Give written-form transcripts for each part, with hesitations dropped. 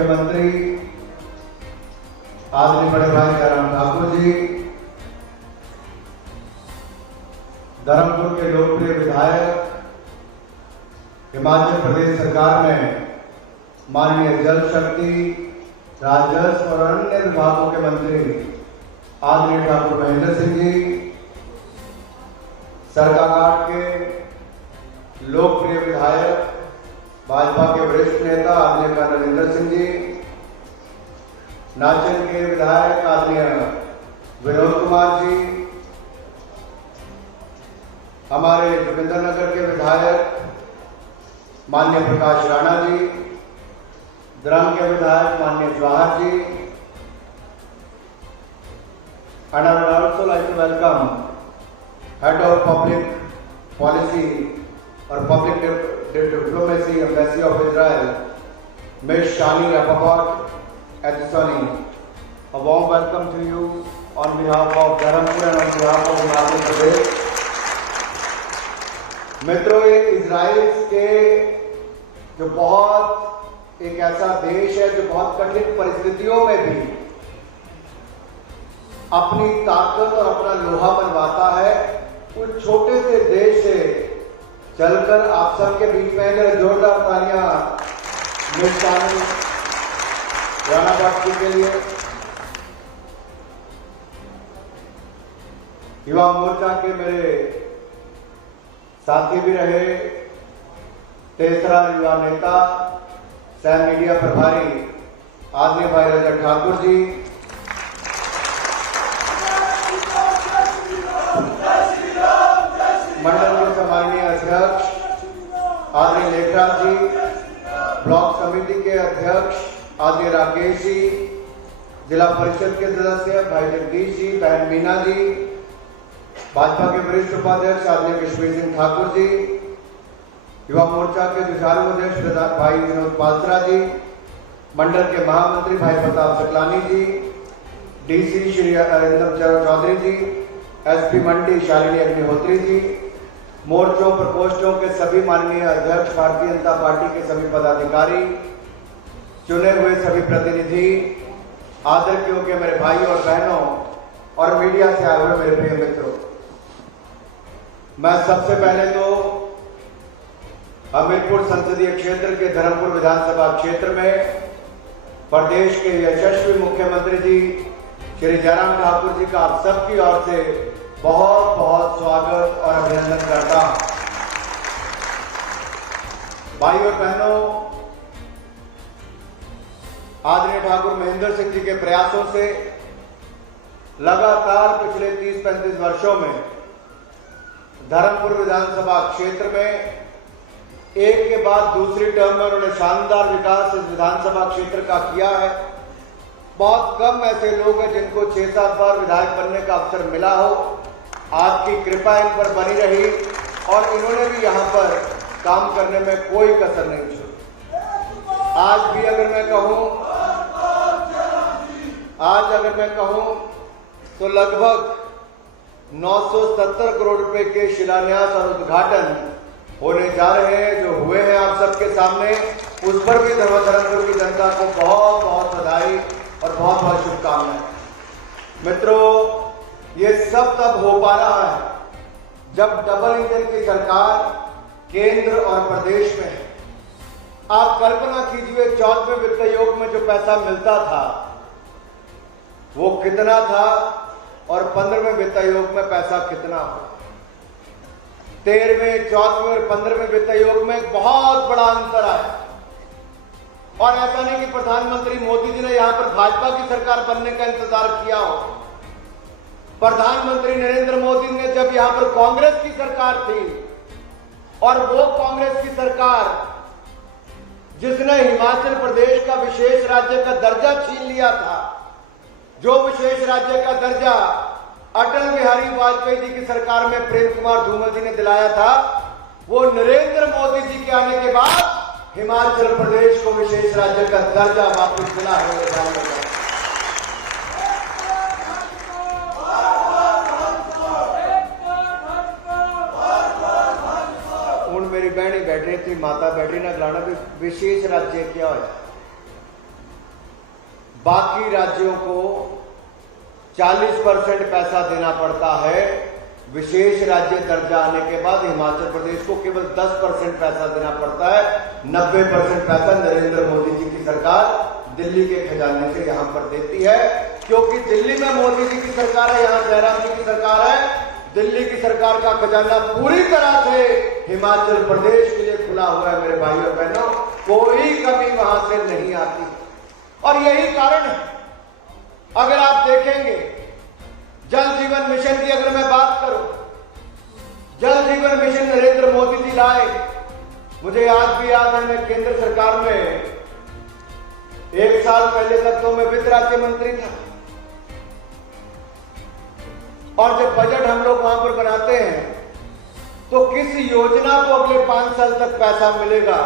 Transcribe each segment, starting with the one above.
मुख्यमंत्री आदरणीय बड़े भाई जयराम ठाकुर जी, धर्मपुर के लोकप्रिय विधायक, हिमाचल प्रदेश सरकार में माननीय जल शक्ति, राजस्व और अन्य विभागों के मंत्री आदरणीय ठाकुर महेंद्र सिंह जी, सरकाघाट के लोकप्रिय विधायक, भाजपा के वरिष्ठ नेता आदरणीय कर्नल नरेंद्र सिंह जी, नाचन के विधायक आदरणीय विनोद कुमार जी, हमारे जोगिंद्रनगर के विधायक माननीय प्रकाश राणा जी, द्रंग के विधायक माननीय जवाहर जी, and I would also like to welcome Head of Public Policy or Public Diplomacy Embassy of Israel, Ms. Shani Rapaport Ethsoni. A warm welcome to you on behalf of Dharampur and on behalf of Himachal Pradesh. मित्रों, ये Israel के जो बहुत एक ऐसा देश है जो बहुत कठिन परिस्थितियों में भी अपनी ताकत और अपना लोहा मनवाता है, उस छोटे से देश से चलकर आप सबके बीच में अगर जोरदार तालियां मिस्टानी राणा बापू के लिए, युवा मोर्चा के मेरे साथी भी रहे, तेसरा युवा नेता, सह मीडिया प्रभारी आदरणीय भाई रजत ठाकुर जी, मंडल के सम्माननीय अध्यक्ष आदरणीय लेखराज जी, ब्लॉक समिति के अध्यक्ष आदरणीय राकेश जी, जिला परिषद के सदस्य भाई जगदीश जी, बहन मीना जी, भाजपा के वरिष्ठ उपाध्यक्ष आदरणीय विश्वेश सिंह ठाकुर जी, युवा मोर्चा के जुझारू अध्यक्ष भाई विनोद पालसरा जी, मंडल के महामंत्री भाई प्रताप सकलानी जी, डीसी श्री अरिंदम चौधरी जी, एसपी मंडी शालिनी अग्निहोत्री जी, मोर्चों प्रकोष्ठों के सभी माननीय अध्यक्ष, भारतीय जनता पार्टी के सभी पदाधिकारी, चुने हुए सभी प्रतिनिधि, आदर के योग्य मेरे भाई और बहनों और मीडिया से आए हुए मेरे प्रिय मित्रों, मैं सबसे पहले तो हमीरपुर संसदीय क्षेत्र के धर्मपुर विधानसभा क्षेत्र में प्रदेश के यशस्वी मुख्यमंत्री जी श्री जयराम ठाकुर जी का आप सबकी ओर से बहुत बहुत स्वागत और अभिनंदन करता हूं। भाई और बहनों, आदरणीय ठाकुर महेंद्र सिंह जी के प्रयासों से लगातार पिछले 30-35 वर्षों में धर्मपुर विधानसभा क्षेत्र में एक के बाद दूसरी टर्म में उन्होंने शानदार विकास इस विधानसभा क्षेत्र का किया है। बहुत कम ऐसे लोग हैं जिनको 6-7 बार विधायक बनने का अवसर मिला हो। आपकी कृपा इन पर बनी रही और इन्होंने भी यहाँ पर काम करने में कोई कसर नहीं छोड़ी। आज अगर मैं कहूँ तो लगभग 970 करोड़ रुपए के शिलान्यास और उद्घाटन होने जा रहे हैं, जो हुए हैं आप सबके सामने। उस पर भी धर्मपुर की जनता को बहुत बहुत बधाई और बहुत बहुत शुभकामनाएं। मित्रों, ये सब तब हो पा रहा है जब डबल इंजन की सरकार केंद्र और प्रदेश में है। आप कल्पना कीजिए, 14वें वित्त आयोग में जो पैसा मिलता था वो कितना था और 15वें वित्त आयोग में पैसा कितना हो। 13वें, 14वें और 15वें वित्त आयोग में एक बहुत बड़ा अंतर आया। और ऐसा नहीं कि प्रधानमंत्री मोदी जी ने यहां पर भाजपा की सरकार बनने का इंतजार किया हो। प्रधानमंत्री नरेंद्र मोदी ने जब यहां पर कांग्रेस की सरकार थी, और वो कांग्रेस की सरकार जिसने हिमाचल प्रदेश का विशेष राज्य का दर्जा छीन लिया था, जो विशेष राज्य का दर्जा अटल बिहारी वाजपेयी जी की सरकार में प्रेम कुमार धूमल जी ने दिलाया था, वो नरेंद्र मोदी जी के आने के बाद हिमाचल प्रदेश को विशेष राज्य का दर्जा वापस मिला है। मेरी बहनी बैठी थी, माता बैठी ना गलाना भी विशेष राज्य क्या है। बाकी राज्यों को 40% पैसा देना पड़ता है। विशेष राज्य दर्जा आने के बाद हिमाचल प्रदेश को केवल 10% पैसा देना पड़ता है। 90% पैसा नरेंद्र मोदी जी की सरकार दिल्ली के खजाने से यहां पर देती है, क्योंकि दिल्ली में मोदी जी की सरकार है, यहां जयराम जी की सरकार है। दिल्ली की सरकार का खजाना पूरी तरह से हिमाचल प्रदेश के लिए खुला हुआ है मेरे भाइयों और बहनों, कोई कमी वहां से नहीं आती। और यही कारण है, अगर आप देखेंगे जल जीवन मिशन की अगर मैं बात करूं, जल जीवन मिशन नरेंद्र मोदी जी लाए। मुझे आज भी याद है, मैं केंद्र सरकार में 1 साल पहले तक तो मैं वित्त राज्य मंत्री था, और जब बजट हम लोग वहां पर बनाते हैं तो किस योजना को अगले 5 साल तक पैसा मिलेगा,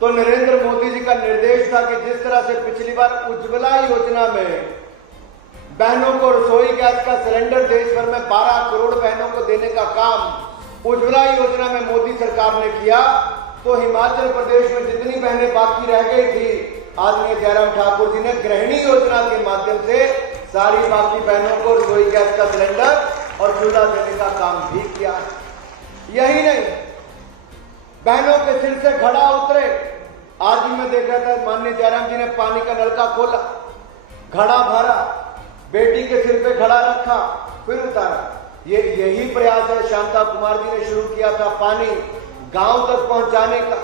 तो नरेंद्र मोदी जी का निर्देश था कि जिस तरह से पिछली बार उज्ज्वला योजना में बहनों को रसोई गैस का सिलेंडर देश भर में 12 करोड़ बहनों को देने का काम उज्ज्वला योजना में मोदी सरकार ने किया, तो हिमाचल प्रदेश में जितनी बहनें बाकी रह गई थी, आदरणीय जयराम ठाकुर जी ने गृहिणी योजना के माध्यम से सारी बाकी बहनों को रसोई गैस का सिलेंडर और चूल्हा देने का काम भी किया। यही नहीं, बहनों के सिर से घड़ा उतरे। आज भी मैं देख रहा था, माननीय जयराम जी ने पानी का नलका खोला, घड़ा भरा, बेटी के सिर पे घड़ा रखा, फिर उतारा। ये यही प्रयास है शांता कुमार जी ने शुरू किया था, पानी गांव तक पहुंचाने का।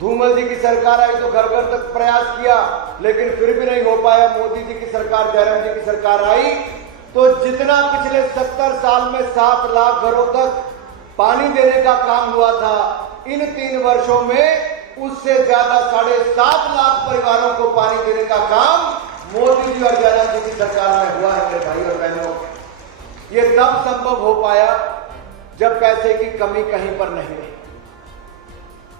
धूमल जी की सरकार आई तो घर घर तक प्रयास किया, लेकिन फिर भी नहीं हो पाया। मोदी जी की सरकार, जयराम जी की सरकार आई तो जितना पिछले 70 साल में 7 लाख घरों तक पानी देने का काम हुआ था, इन 3 वर्षों में उससे ज्यादा 7.5 लाख परिवारों को पानी देने का काम मोदी जी और जयराम जी की सरकार में हुआ है मेरे भाई और बहनों। ये तब संभव हो पाया जब पैसे की कमी कहीं पर नहीं रही।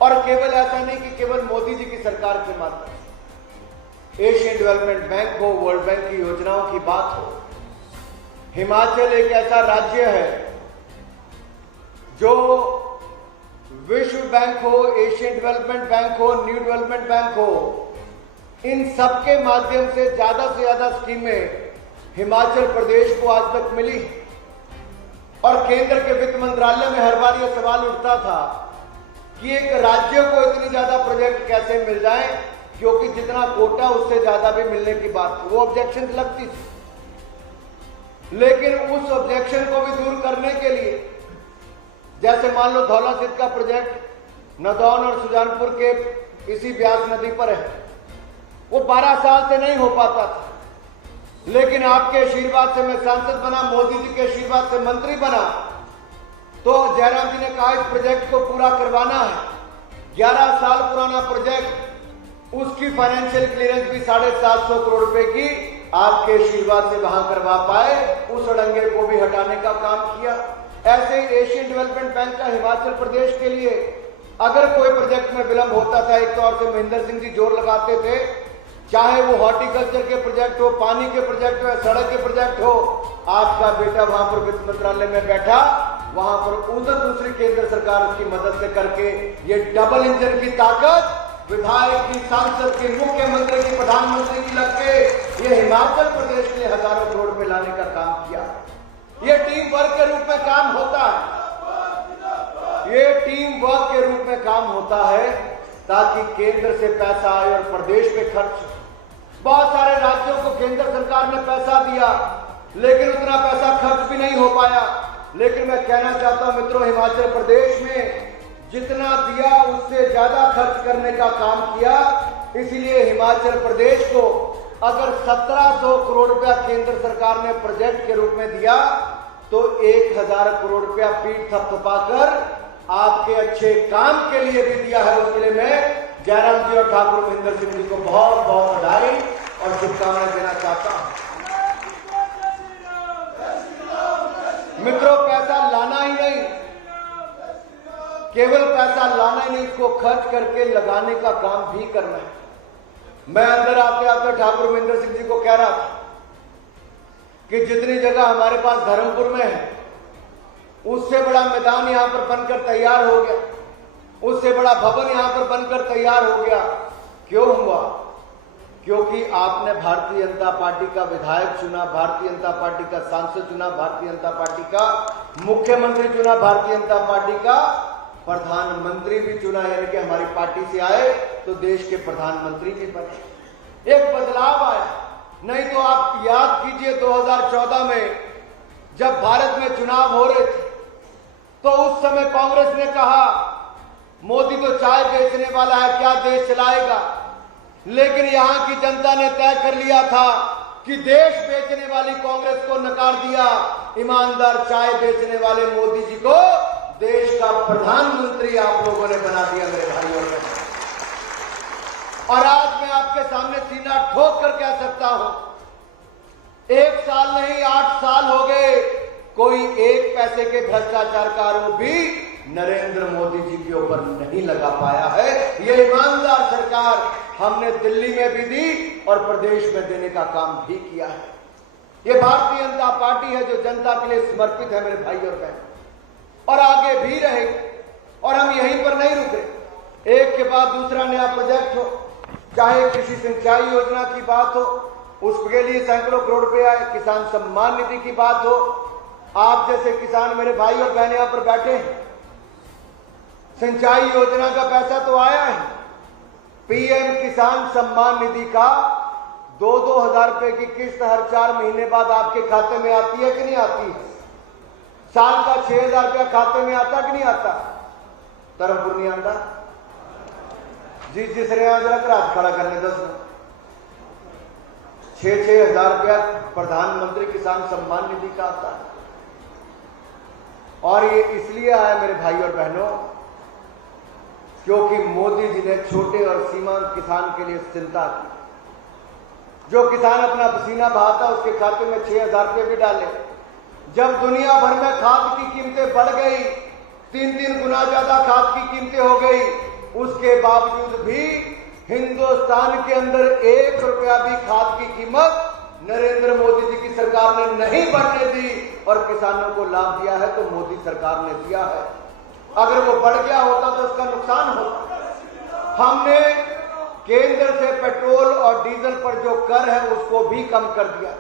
और केवल ऐसा नहीं कि केवल मोदी जी की सरकार के माध्यम से, एशियन डेवलपमेंट बैंक हो, वर्ल्ड बैंक की योजनाओं की बात हो, हिमाचल एक ऐसा राज्य है जो विश्व बैंक हो, एशियन डेवलपमेंट बैंक हो, न्यू डेवलपमेंट बैंक हो, इन सब के माध्यम से ज्यादा स्कीमें हिमाचल प्रदेश को आज तक मिली। और केंद्र के वित्त मंत्रालय में हर बार यह सवाल उठता था कि एक राज्य को इतनी ज्यादा प्रोजेक्ट कैसे मिल जाए, क्योंकि जितना कोटा उससे ज्यादा भी मिलने की बात थी, वो ऑब्जेक्शन लगती थी। लेकिन उस ऑब्जेक्शन को भी दूर करने के लिए, जैसे मान लो धौला सिद्ध का प्रोजेक्ट नदौन और सुजानपुर के इसी ब्यास नदी पर है, वो 12 साल से नहीं हो पाता था, लेकिन आपके आशीर्वाद से मैं सांसद बना, मोदी जी के आशीर्वाद से मंत्री बना, तो जयराम जी ने कहा इस प्रोजेक्ट को पूरा करवाना है। 11 साल पुराना प्रोजेक्ट, उसकी फाइनेंशियल क्लियरेंस भी 750 करोड़ रुपए की आपके आशीर्वाद से वहां करवा पाए, उस अड़ंगे को भी हटाने का काम किया। ऐसे ही एशियन डेवलपमेंट बैंक का हिमाचल प्रदेश के लिए अगर कोई प्रोजेक्ट में विलंब होता था, एक तौर से महेंद्र सिंह जी जोर लगाते थे, चाहे वो हॉर्टिकल्चर के प्रोजेक्ट हो, पानी के प्रोजेक्ट हो या सड़क के प्रोजेक्ट हो, आपका बेटा वहां पर वित्त मंत्रालय में बैठा, वहां पर उधर दूसरी केंद्र सरकार की मदद से करके ये डबल इंजन की ताकत विधायक की, सांसद की, मुख्यमंत्री की, प्रधानमंत्री की लग के ये हिमाचल प्रदेश के हजारों करोड़ रुपए लाने का काम किया। ये टीम वर्क के रूप में काम होता है, ये टीम वर्क के रूप में काम होता है ताकि केंद्र से पैसा आए और प्रदेश पे खर्च। बहुत सारे राज्यों को केंद्र सरकार ने पैसा दिया, लेकिन उतना पैसा खर्च भी नहीं हो पाया। लेकिन मैं कहना चाहता हूं मित्रों, हिमाचल प्रदेश में जितना दिया उससे ज्यादा खर्च करने का काम किया। इसलिए हिमाचल प्रदेश को अगर 1700 करोड़ रुपया केंद्र सरकार ने प्रोजेक्ट के रूप में दिया, तो 1000 करोड़ रुपया पीठ थपथपाकर आपके अच्छे काम के लिए भी दिया है। उसके लिए मैं जयराम जी और ठाकुर महेंद्र सिंह जी को बहुत बहुत बधाई और शुभकामनाएं देना चाहता हूं। मित्रों, पैसा लाना ही नहीं, केवल पैसा लाना ही नहीं, इसको खर्च करके लगाने का काम भी करना है। मैं अंदर आते आते ठाकुर महेंद्र सिंह जी को कह रहा था कि जितनी जगह हमारे पास धर्मपुर में है, उससे बड़ा मैदान यहां पर बनकर तैयार हो गया, उससे बड़ा भवन यहां पर बनकर तैयार हो गया। क्यों हुआ? क्योंकि आपने भारतीय जनता पार्टी का विधायक चुना, भारतीय जनता पार्टी का सांसद चुना, भारतीय जनता पार्टी का मुख्यमंत्री चुना, भारतीय जनता पार्टी का प्रधानमंत्री भी चुना, यानी कि हमारी पार्टी से आए तो देश के प्रधानमंत्री भी बने। एक बदलाव आया। नहीं तो आप याद कीजिए 2014 में जब भारत में चुनाव हो रहे थे तो उस समय कांग्रेस ने कहा मोदी तो चाय बेचने वाला है, क्या देश चलाएगा। लेकिन यहां की जनता ने तय कर लिया था कि देश बेचने वाली कांग्रेस को नकार दिया, ईमानदार चाय बेचने वाले मोदी जी को देश का प्रधानमंत्री आप लोगों ने बना दिया मेरे भाइयों और बहनों। और आज मैं आपके सामने सीना ठोक कर कह सकता हूं, 1 साल नहीं 8 साल हो गए, कोई 1 पैसे के भ्रष्टाचार का आरोप भी नरेंद्र मोदी जी के ऊपर नहीं लगा पाया है। ये ईमानदार सरकार हमने दिल्ली में भी दी और प्रदेश में देने का काम भी किया है। ये भारतीय जनता पार्टी है जो जनता के लिए समर्पित है मेरे भाई और बहन, और आगे भी रहे। और हम यहीं पर नहीं रुके, एक के बाद दूसरा नया प्रोजेक्ट हो, चाहे कृषि सिंचाई योजना की बात हो, उसके लिए सैकड़ों करोड़ रुपए आए, किसान सम्मान निधि की बात हो, आप जैसे किसान मेरे भाई और बहन यहां पर बैठे हैं, सिंचाई योजना का पैसा तो आया है। पीएम किसान सम्मान निधि का 2-2 हजार रुपए की किस्त हर 4 महीने बाद आपके खाते में आती है कि नहीं आती है। साल का 6,000 रुपया खाते में आता कि नहीं आता। तरफपुर नहीं आता। जिस रहे हाथ खड़ा करने 10 में 6-6 हजार रुपया प्रधानमंत्री किसान सम्मान निधि का आता है। और ये इसलिए आया मेरे भाई और बहनों क्योंकि मोदी जी ने छोटे और सीमांत किसान के लिए चिंता की। जो किसान अपना पसीना बहाता उसके खाते में 6,000 रुपये भी डाले। जब दुनिया भर में खाद की कीमतें बढ़ गई, 3-3 गुना ज्यादा खाद की कीमतें हो गई, उसके बावजूद भी हिंदुस्तान के अंदर 1 रुपया भी खाद की कीमत नरेंद्र मोदी जी की सरकार ने नहीं बढ़ने दी और किसानों को लाभ दिया है तो मोदी सरकार ने दिया है। अगर वो बढ़ गया होता तो उसका नुकसान होता। हमने केंद्र से पेट्रोल और डीजल पर जो कर है उसको भी कम कर दिया।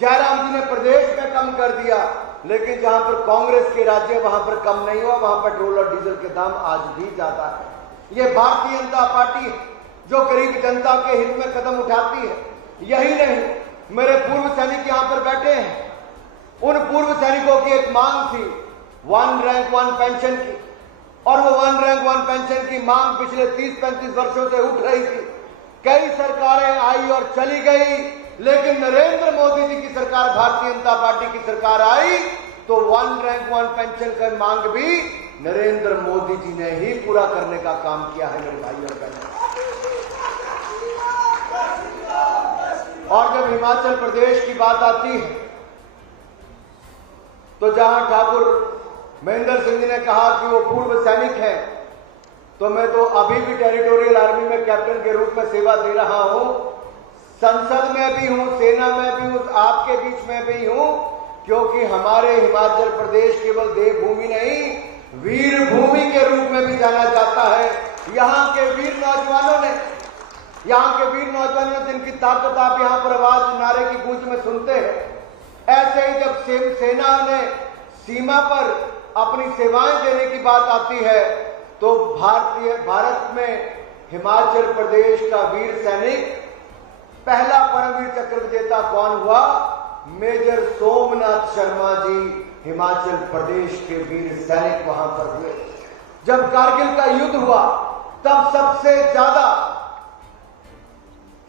जयराम जी ने प्रदेश में कम कर दिया, लेकिन जहां पर कांग्रेस के राज्य वहां पर कम नहीं हुआ, वहां पेट्रोल और डीजल के दाम आज भी ज्यादा है। ये भारतीय जनता पार्टी जो गरीब जनता के हित में कदम उठाती है। यही नहीं, मेरे पूर्व सैनिक यहां पर बैठे हैं, उन पूर्व सैनिकों की एक मांग थी 1 रैंक 1 पेंशन की, और वो 1 रैंक 1 पेंशन की मांग पिछले 30-35 वर्षों से उठ रही थी। कई सरकारें आई और चली गई, लेकिन नरेंद्र मोदी जी की सरकार, भारतीय जनता पार्टी की सरकार आई तो 1 रैंक 1 पेंशन की मांग भी नरेंद्र मोदी जी ने ही पूरा करने का काम किया है मेरे भाई और बहनों। और जब हिमाचल प्रदेश की बात आती है तो जहां ठाकुर महेंद्र सिंह जी ने कहा कि वो पूर्व सैनिक हैं, तो मैं तो अभी भी टेरिटोरियल आर्मी में कैप्टन के रूप में सेवा दे रहा हूं, संसद में भी हूं, सेना में भी हूं, आपके बीच में भी हूं, क्योंकि हमारे हिमाचल प्रदेश केवल देवभूमि नहीं वीर भूमि के रूप में भी जाना जाता है। यहाँ के वीर नौजवानों ने जिनकी ताकत आप यहाँ पर आवाज नारे की गूंज में सुनते हैं, ऐसे ही जब सेना ने सीमा पर अपनी सेवाएं देने की बात आती है तो भारत में हिमाचल प्रदेश का वीर सैनिक पहला परमवीर चक्र विजेता कौन हुआ? मेजर सोमनाथ शर्मा जी हिमाचल प्रदेश के वीर सैनिक वहां पर हुए। जब कारगिल का युद्ध हुआ तब सबसे ज्यादा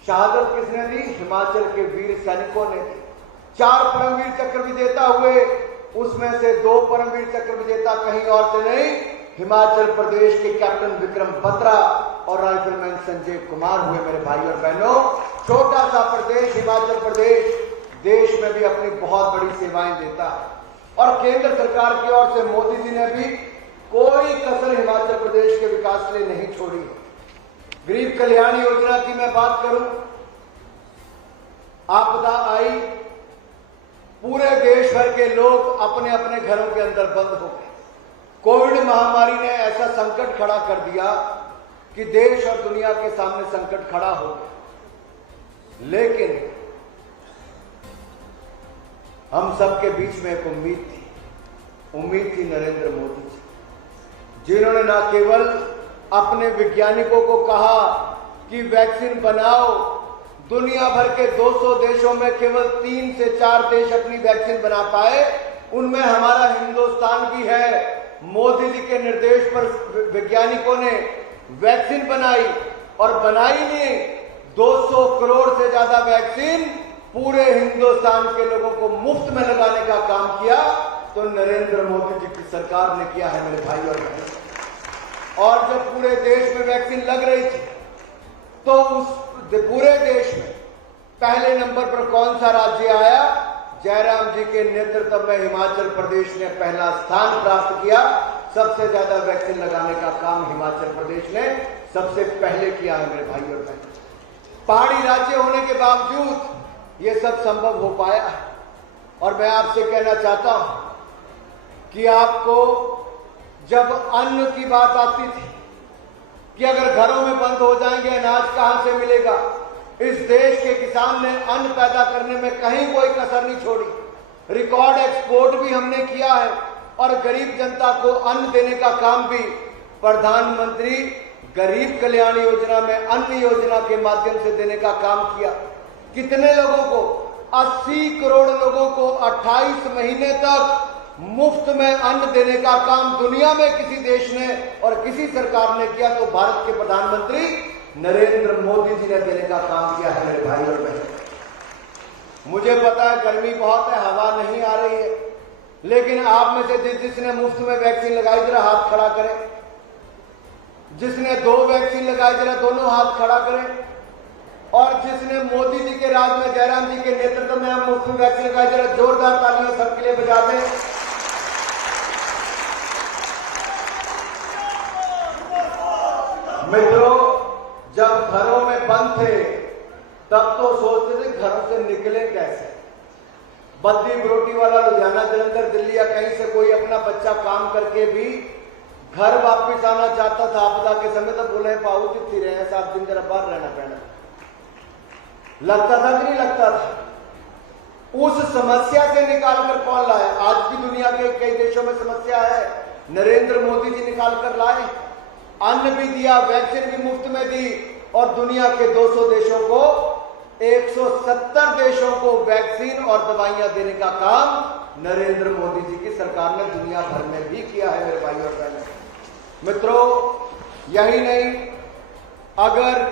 शहादत किसने दी? हिमाचल के वीर सैनिकों ने दी। 4 परमवीर चक्र विजेता हुए, उसमें से 2 परमवीर चक्र विजेता कहीं और से नहीं, हिमाचल प्रदेश के कैप्टन विक्रम बत्रा और राइफलमैन संजय कुमार हुए मेरे भाई और बहनों। छोटा सा प्रदेश हिमाचल प्रदेश देश में भी अपनी बहुत बड़ी सेवाएं देता है, और केंद्र सरकार की ओर से मोदी जी ने भी कोई कसर हिमाचल प्रदेश के विकास के लिए नहीं छोड़ी है। गरीब कल्याण योजना की मैं बात करूं, आपदा आई, पूरे देश भर के लोग अपने अपने घरों के अंदर बंद हो गए। कोविड महामारी ने ऐसा संकट खड़ा कर दिया कि देश और दुनिया के सामने संकट खड़ा हो गया। लेकिन हम सबके बीच में एक उम्मीद थी नरेंद्र मोदी जी, जिन्होंने न केवल अपने वैज्ञानिकों को कहा कि वैक्सीन बनाओ, दुनिया भर के 200 देशों में केवल 3 से 4 देश अपनी वैक्सीन बना पाए, उनमें हमारा हिंदुस्तान भी है। मोदी जी के निर्देश पर वैज्ञानिकों ने वैक्सीन बनाई और बनाई ने 200 करोड़ से ज्यादा वैक्सीन पूरे हिंदुस्तान के लोगों को मुफ्त में लगाने का काम किया, तो नरेंद्र मोदी जी की सरकार ने किया है मेरे भाई और बहन। और जब पूरे देश में वैक्सीन लग रही थी तो उस पूरे देश में पहले नंबर पर कौन सा राज्य आया? जयराम जी के नेतृत्व में हिमाचल प्रदेश ने पहला स्थान प्राप्त किया। सबसे ज्यादा वैक्सीन लगाने का काम हिमाचल प्रदेश ने सबसे पहले किया है मेरे भाई और बहन। पहाड़ी राज्य होने के बावजूद ये सब संभव हो पाया है। और मैं आपसे कहना चाहता हूं कि आपको जब अन्न की बात आती थी कि अगर घरों में बंद हो जाएंगे अनाज कहां से मिलेगा, इस देश के किसान ने अन्न पैदा करने में कहीं कोई कसर नहीं छोड़ी। रिकॉर्ड एक्सपोर्ट भी हमने किया है और गरीब जनता को अन्न देने का काम भी प्रधानमंत्री गरीब कल्याण योजना में अन्न योजना के माध्यम से देने का काम किया। कितने लोगों को? 80 करोड़ लोगों को 28 महीने तक मुफ्त में अन्न देने का काम दुनिया में किसी देश ने और किसी सरकार ने किया तो भारत के प्रधानमंत्री नरेंद्र मोदी जी ने देने का काम किया है मेरे भाई और बहन। मुझे पता है गर्मी बहुत है, हवा नहीं आ रही है, लेकिन आप में से जिसने मुफ्त में वैक्सीन लगाई जरा हाथ खड़ा करें। जिसने 2 वैक्सीन लगाई जरा दोनों हाथ खड़ा करें। और जिसने मोदी जी के राज में जयराम जी के नेतृत्व में हम मुफ्त में वैक्सीन लगाई जरा जोरदार तालियां सबके लिए बजा दें। मित्रों, जब घरों में बंद थे तब तो सोचते थे घरों से निकले कैसे। बद्दी बरोटी वाला लुधियाना, जलंधर, दिल्ली या कहीं से कोई अपना बच्चा काम करके भी घर वापस आना चाहता था आपदा के समय, तो बोले पाऊ जितनी रहे 7 दिन जरा बाहर रहना पड़ना। लगता था कि नहीं लगता था? उस समस्या से निकाल कर कौन लाए? आज की दुनिया के कई देशों में समस्या है, नरेंद्र मोदी जी निकाल कर लाए। अन्न भी दिया, वैक्सीन भी मुफ्त में दी और दुनिया के 200 देशों को 170 देशों को वैक्सीन और दवाइयां देने का काम नरेंद्र मोदी जी की सरकार ने दुनिया भर में भी किया है मेरे भाई और बहन। मित्रों, यही नहीं, अगर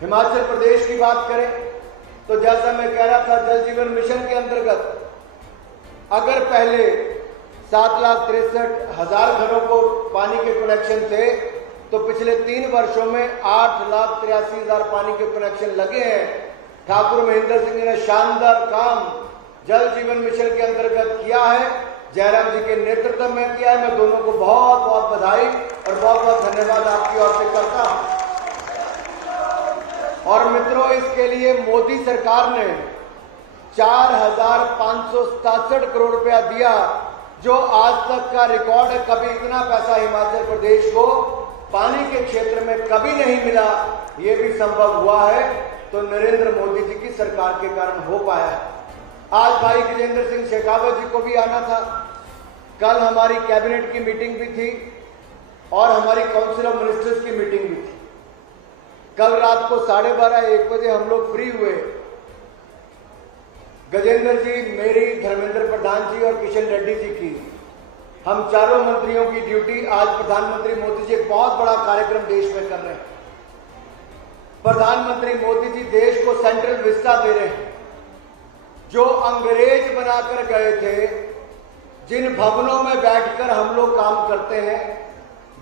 हिमाचल प्रदेश की बात करें तो जैसा मैं कह रहा था, जल जीवन मिशन के अंतर्गत अगर पहले 7,63,000 घरों को पानी के कनेक्शन थे तो पिछले 3 वर्षों में 8,83,000 पानी के कनेक्शन लगे हैं। ठाकुर महेंद्र सिंह ने शानदार काम जल जीवन मिशन के अंतर्गत किया है, जयराम जी के नेतृत्व में किया है। मैं दोनों को बहुत बहुत बधाई और बहुत बहुत धन्यवाद आपकी ओर से करता हूं। और मित्रों, इसके लिए मोदी सरकार ने 4,567 करोड़ रुपया दिया, जो आज तक का रिकॉर्ड है। कभी इतना पैसा हिमाचल प्रदेश को पानी के क्षेत्र में कभी नहीं मिला। यह भी संभव हुआ है तो नरेंद्र मोदी जी की सरकार के कारण हो पाया है। आज भाई गजेंद्र सिंह शेखावत जी को भी आना था। कल हमारी कैबिनेट की मीटिंग भी थी और हमारी काउंसिल ऑफ मिनिस्टर्स की मीटिंग भी थी। कल रात को 12:30-1 बजे हम लोग फ्री हुए। गजेंद्र जी, मेरी, धर्मेंद्र प्रधान जी और किशन रेड्डी जी की, हम चारों मंत्रियों की ड्यूटी आज प्रधानमंत्री मोदी जी एक बहुत बड़ा कार्यक्रम देश में कर रहे हैं। प्रधानमंत्री मोदी जी देश को सेंट्रल विस्टा दे रहे हैं। जो अंग्रेज बनाकर गए थे, जिन भवनों में बैठकर हम लोग काम करते हैं,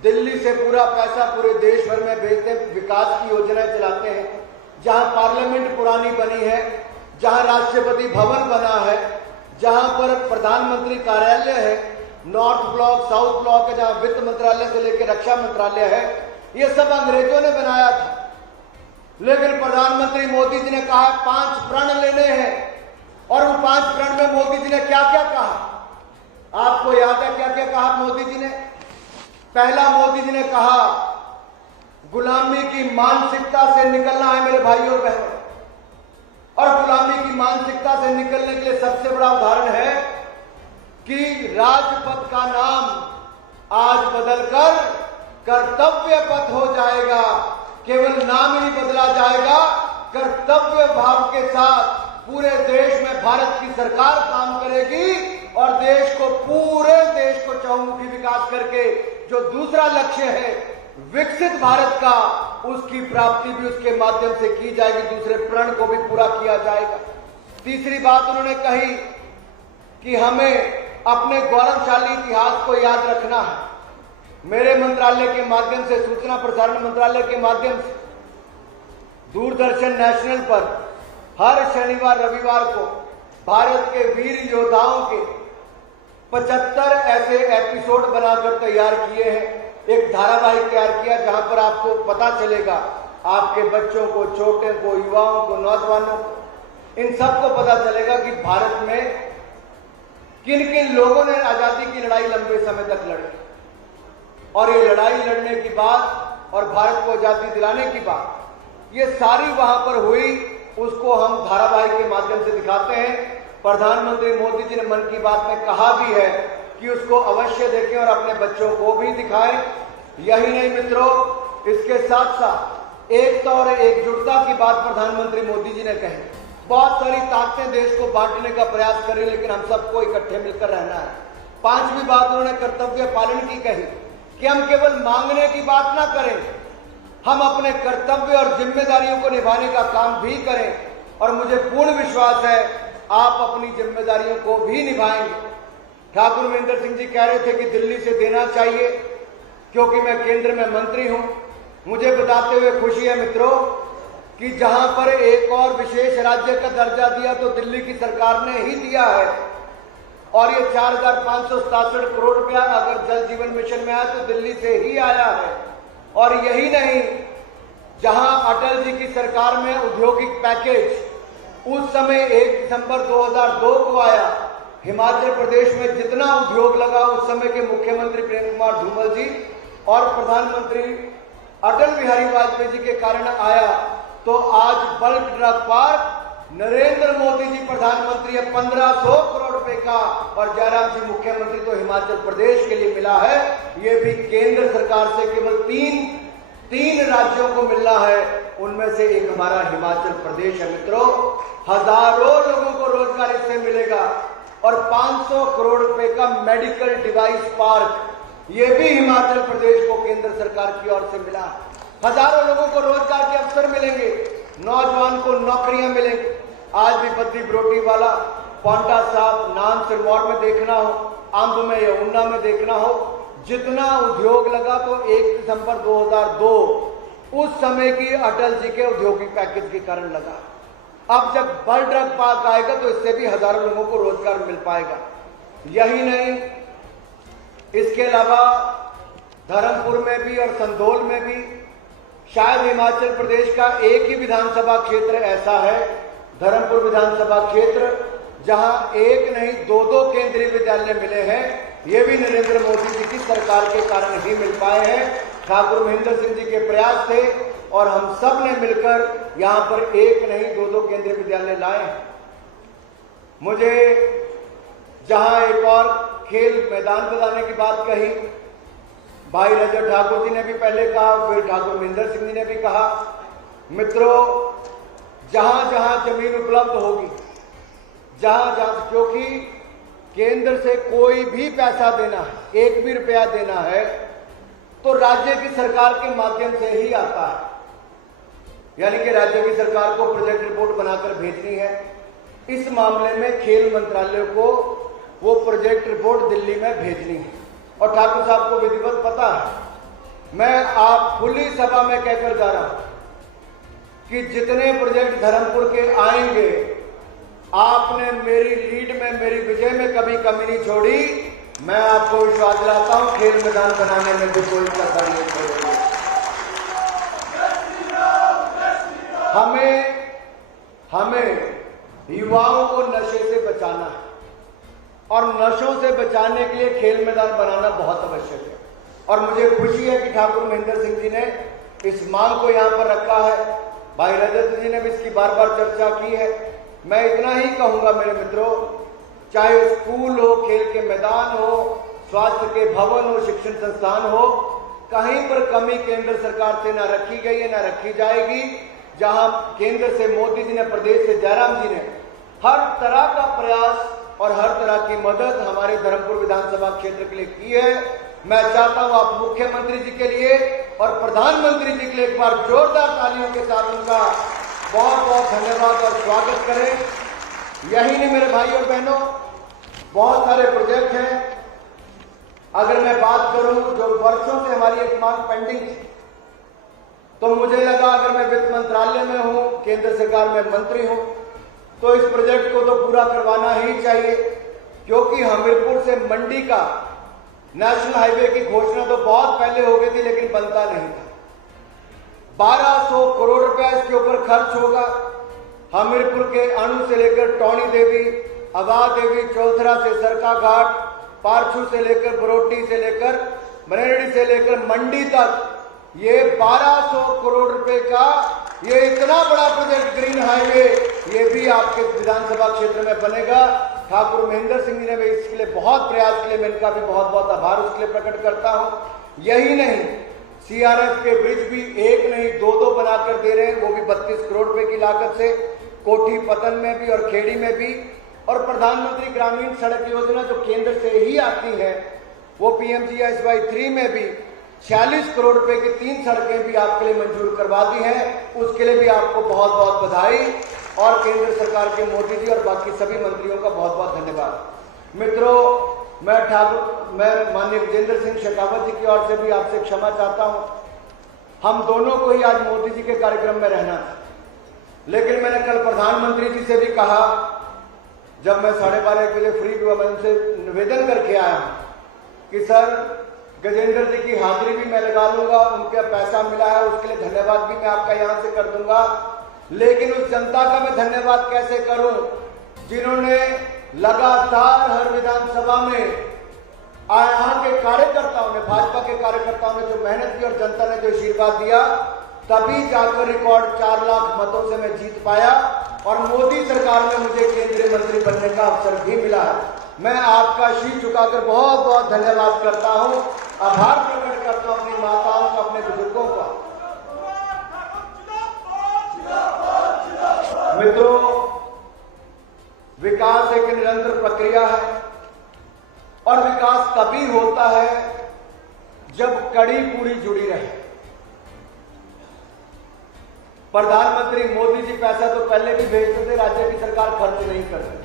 दिल्ली से पूरा पैसा पूरे देश भर में भेजते हैं, विकास की योजनाएं चलाते हैं, जहां पार्लियामेंट पुरानी बनी है, जहां राष्ट्रपति भवन बना है, जहां पर प्रधानमंत्री कार्यालय है, नॉर्थ ब्लॉक, साउथ ब्लॉक है, जहां वित्त मंत्रालय से लेकर रक्षा मंत्रालय है, ये सब अंग्रेजों ने बनाया था। लेकिन प्रधानमंत्री मोदी जी ने कहा 5 प्रण लेने हैं, और उन 5 प्रण में मोदी जी ने क्या क्या कहा? आपको याद है क्या क्या कहा मोदी जी ने? पहला, मोदी जी ने कहा गुलामी की मानसिकता से निकलना है मेरे भाइयों और बहनों। और गुलामी की मानसिकता से निकलने के लिए सबसे बड़ा उदाहरण है कि राजपथ का नाम आज बदलकर कर्तव्य पथ हो जाएगा। केवल नाम ही नहीं बदला जाएगा, कर्तव्य भाव के साथ पूरे देश में भारत की सरकार काम करेगी और देश को, पूरे देश को चहुमुखी विकास करके जो दूसरा लक्ष्य है विकसित भारत का, उसकी प्राप्ति भी उसके माध्यम से की जाएगी, दूसरे प्रण को भी पूरा किया जाएगा। तीसरी बात उन्होंने कही कि हमें अपने गौरवशाली इतिहास को याद रखना है। मेरे मंत्रालय के माध्यम से, सूचना प्रसारण मंत्रालय के माध्यम से दूरदर्शन नेशनल पर हर शनिवार रविवार को भारत के वीर योद्धाओं के 75 ऐसे एपिसोड बनाकर तैयार किए हैं। एक धारावाहिक तैयार किया जहां पर आपको पता चलेगा, आपके बच्चों को, छोटे को, युवाओं को, नौजवानों को, इन सबको पता चलेगा कि भारत में किन किन लोगों ने आजादी की लड़ाई लंबे समय तक लड़ी और ये लड़ाई लड़ने की बात और भारत को आजादी दिलाने की बात, ये सारी वहां पर हुई। उसको हम धारावाहिक के माध्यम से दिखाते हैं। प्रधानमंत्री मोदी जी ने मन की बात में कहा भी है कि उसको अवश्य देखें और अपने बच्चों को भी दिखाएं। यही नहीं मित्रों, इसके साथ साथ एकता और एकजुटता की बात प्रधानमंत्री मोदी जी ने कही। बहुत सारी ताकतें देश को बांटने का प्रयास करें, लेकिन हम सबको इकट्ठे मिलकर रहना है। पांचवी बात उन्होंने कर्तव्य पालन की कही कि हम केवल मांगने की बात ना करें, हम अपने कर्तव्य और जिम्मेदारियों को निभाने का काम भी करें। और मुझे पूर्ण विश्वास है आप अपनी जिम्मेदारियों को भी निभाएंगे। ठाकुर महेंद्र सिंह जी कह रहे थे कि दिल्ली से देना चाहिए क्योंकि मैं केंद्र में मंत्री हूं। मुझे बताते हुए खुशी है मित्रों कि जहां पर एक और विशेष राज्य का दर्जा दिया तो दिल्ली की सरकार ने ही दिया है। और ये 4,567 करोड़ रुपया अगर जल जीवन मिशन में आया तो दिल्ली से ही आया है। और यही नहीं, जहां अटल जी की सरकार में औद्योगिक पैकेज उस समय 1 दिसंबर 2002 को आया, हिमाचल प्रदेश में जितना उद्योग लगा उस समय के मुख्यमंत्री प्रेम कुमार धूमल जी और प्रधानमंत्री अटल बिहारी वाजपेयी जी के कारण आया। तो आज bulk drug park Narendra Modi ji प्रधानमंत्री है, 1500 करोड़ रुपए का, और जयराम जी मुख्यमंत्री तो हिमाचल प्रदेश के लिए मिला है। ये भी केंद्र सरकार से केवल तीन राज्यों को मिलना है, उनमें से एक हमारा हिमाचल प्रदेश है। मित्रों, हजारों लोगों को रोजगार इससे मिलेगा। और 500 करोड़ रुपए का मेडिकल डिवाइस पार्क, ये भी हिमाचल प्रदेश को केंद्र सरकार की ओर से मिला। हजारों लोगों को रोजगार के अवसर मिलेंगे, नौजवान को नौकरियां मिलेंगी। आज भी बद्दी बरोटी वाला, पांटा साहब, नान सिरमौर में देखना हो, आंब में या ऊना में देखना हो, जितना उद्योग लगा तो 1 दिसंबर 2002 उस समय की अटल जी के औद्योगिक पैकेज के कारण लगा। अब जब बल्क ड्रग पार्क आएगा तो इससे भी हजारों लोगों को रोजगार मिल पाएगा। यही नहीं, इसके अलावा धर्मपुर में भी और संधोल में भी, शायद हिमाचल प्रदेश का एक ही विधानसभा क्षेत्र ऐसा है, धर्मपुर विधानसभा क्षेत्र, जहां एक नहीं 2-2 केंद्रीय विद्यालय मिले हैं। ये भी नरेंद्र मोदी जी की सरकार के कारण ही मिल पाए हैं। ठाकुर महेंद्र सिंह जी के प्रयास थे और हम सब ने मिलकर यहां पर एक नहीं 2-2 केंद्रीय विद्यालय लाए हैं। मुझे जहां एक और खेल मैदान बनाने की बात कही, भाई रजत ठाकुर जी ने भी पहले कहा, फिर ठाकुर महेंद्र सिंह जी ने भी कहा। मित्रों, जहां जहां जमीन उपलब्ध होगी, जहां जहां, क्योंकि केंद्र से कोई भी पैसा देना है, 1 भी रुपया देना है तो राज्य की सरकार के माध्यम से ही आता है। यानी कि राज्य की सरकार को प्रोजेक्ट रिपोर्ट बनाकर भेजनी है। इस मामले में खेल मंत्रालय को वो प्रोजेक्ट रिपोर्ट दिल्ली में भेजनी है। और ठाकुर साहब को विधिवत पता है, मैं आप खुली सभा में कहकर जा रहा हूं कि जितने प्रोजेक्ट धर्मपुर के आएंगे, आपने मेरी लीड में, मेरी विजय में कभी कमी नहीं छोड़ी। मैं आपको विश्वास दिलाता हूं, खेल मैदान बनाने में भी कोई कसर नहीं छोड़ेगी। हमें युवाओं को नशे से बचाना है और नशों से बचाने के लिए खेल मैदान बनाना बहुत आवश्यक है। और मुझे खुशी है कि ठाकुर महेंद्र सिंह जी ने इस मांग को यहाँ पर रखा है। भाई रजत जी ने भी इसकी बार बार चर्चा की है। मैं इतना ही कहूंगा मेरे मित्रों, चाहे स्कूल हो, खेल के मैदान हो, स्वास्थ्य के भवन हो, शिक्षण संस्थान हो, कहीं पर कमी केंद्र सरकार से ना रखी गई है ना रखी जाएगी। जहां केंद्र से मोदी जी ने, प्रदेश से जयराम जी ने हर तरह का प्रयास और हर तरह की मदद हमारे धर्मपुर विधानसभा क्षेत्र के लिए की है। मैं चाहता हूं आप मुख्यमंत्री जी के लिए और प्रधानमंत्री जी के लिए एक बार जोरदार तालियों के साथ उनका बहुत बहुत धन्यवाद और स्वागत करें। यही नहीं मेरे भाई और बहनों, बहुत सारे प्रोजेक्ट हैं। अगर मैं बात करूं जो वर्षों से हमारी एक मांग पेंडिंग थी, तो मुझे लगा अगर मैं वित्त मंत्रालय में हूं, केंद्र सरकार में मंत्री हूं, तो इस प्रोजेक्ट को तो पूरा करवाना ही चाहिए, क्योंकि हमीरपुर से मंडी का नेशनल हाईवे की घोषणा तो बहुत पहले हो गई थी, लेकिन बनता नहीं था। 1200 करोड़ रुपया इसके ऊपर खर्च होगा। हमीरपुर के अणु से लेकर टौणी देवी, अगा देवी, चौथरा से सरका घाट, पारछू से लेकर बरोटी से लेकर बनेड़ी से लेकर मंडी तक, ये 1200 करोड़ रुपए का ये इतना बड़ा प्रोजेक्ट ग्रीन हाईवे, ये भी आपके विधानसभा क्षेत्र में बनेगा। ठाकुर महेंद्र सिंह जी ने भी इसके लिए बहुत प्रयास किए, मैं इनका भी बहुत बहुत आभार उसके लिए प्रकट करता हूं। यही नहीं, सीआरएफ के ब्रिज भी एक नहीं दो बनाकर दे रहे हैं, वो भी 32 करोड़ रुपए की लागत से, कोठी पतन में भी और खेड़ी में भी। और प्रधानमंत्री ग्रामीण सड़क योजना जो केंद्र से ही आती है, वो PMGSY 3 में भी 46 करोड़ रुपए की 3 सड़कें भी आपके लिए मंजूर करवा दी हैं। उसके लिए भी आपको बहुत बहुत बधाई और केंद्र सरकार के मोदी जी और बाकी सभी मंत्रियों का बहुत बहुत धन्यवाद। मित्रों, मैं माननीय विजेंद्र सिंह शेखावत जी की ओर से भी आपसे क्षमा चाहता हूं। हम दोनों को ही आज मोदी जी के कार्यक्रम में रहना था, लेकिन मैंने कल प्रधानमंत्री जी से भी कहा, जब मैं 12:30 बजे फ्री हुआ, मैं उनसे निवेदन करके आया कि सर गजेंद्र जी की हाजिरी भी मैं लगा लूंगा, उनका पैसा मिला है उसके लिए धन्यवाद भी मैं आपका यहां से कर दूंगा, लेकिन उस जनता का मैं धन्यवाद कैसे करूं जिन्होंने लगातार हर विधानसभा में यहाँ के कार्यकर्ताओं ने, भाजपा के कार्यकर्ताओं ने जो मेहनत की और जनता ने जो आशीर्वाद दिया, तभी जाकर रिकॉर्ड 4 लाख मतों से मैं जीत पाया और मोदी सरकार में मुझे केंद्रीय मंत्री बनने का अवसर भी मिला है। मैं आपका शीश झुकाकर बहुत बहुत धन्यवाद करता हूं, आभार प्रकट करता हूं अपनी माताओं का, अपने बुजुर्गों का। मित्रों, विकास एक निरंतर प्रक्रिया है और विकास तभी होता है जब कड़ी पूरी जुड़ी रहे। प्रधानमंत्री मोदी जी पैसा तो पहले भी भेजते थे, राज्य की सरकार खर्च नहीं करती।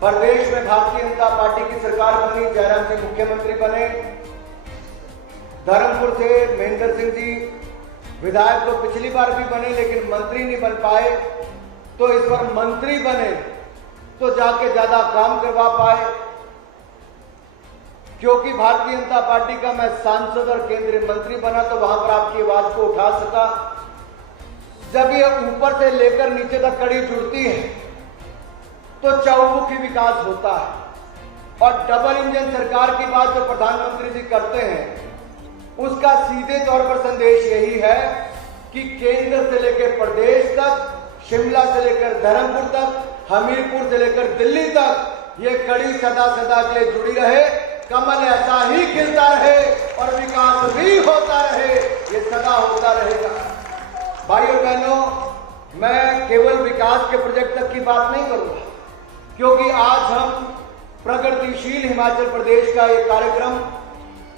प्रदेश में भारतीय जनता पार्टी की सरकार बनी, जयराम जी मुख्यमंत्री बने, धर्मपुर से महेंद्र सिंह जी विधायक तो पिछली बार भी बने लेकिन मंत्री नहीं बन पाए, तो इस बार मंत्री बने तो जाके ज्यादा काम करवा पाए, क्योंकि भारतीय जनता पार्टी का मैं सांसद और केंद्रीय मंत्री बना तो वहां पर आपकी आवाज को उठा सका। जब ये ऊपर से लेकर नीचे तक कड़ी जुड़ती है तो चौमुखी विकास होता है। और डबल इंजन सरकार की बात जो प्रधानमंत्री जी करते हैं, उसका सीधे तौर पर संदेश यही है कि केंद्र से लेकर प्रदेश तक, शिमला से लेकर धर्मपुर तक, हमीरपुर से लेकर दिल्ली तक ये कड़ी सदा सदा के लिए जुड़ी रहे, कमल ऐसा ही खिलता रहे और विकास भी होता रहे, ये सदा होता रहेगा। भाइयों बहनों, मैं केवल विकास के प्रोजेक्ट तक की बात नहीं करूंगा, क्योंकि आज हम प्रगतिशील हिमाचल प्रदेश का एक कार्यक्रम,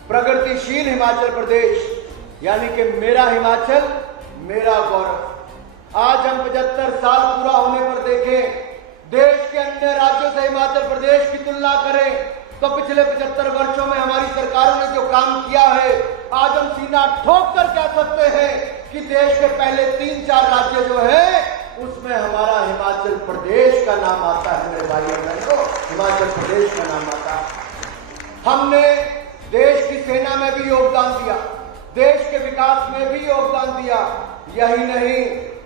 प्रगतिशील हिमाचल प्रदेश यानी कि मेरा हिमाचल मेरा गौरव, आज हम 75 साल पूरा होने पर देखें, देश के अन्य राज्यों से हिमाचल प्रदेश की तुलना करें तो पिछले 75 वर्षों में हमारी सरकारों ने जो काम किया है, आज हम सीना ठोक कर कह सकते हैं कि देश के पहले 3-4 राज्य जो है उसमें हमारा हिमाचल प्रदेश का नाम आता है। मेरे भाइयों बहनों, हिमाचल प्रदेश का नाम आता है। हमने देश की सेना में भी योगदान दिया, देश के विकास में भी योगदान दिया। यही नहीं,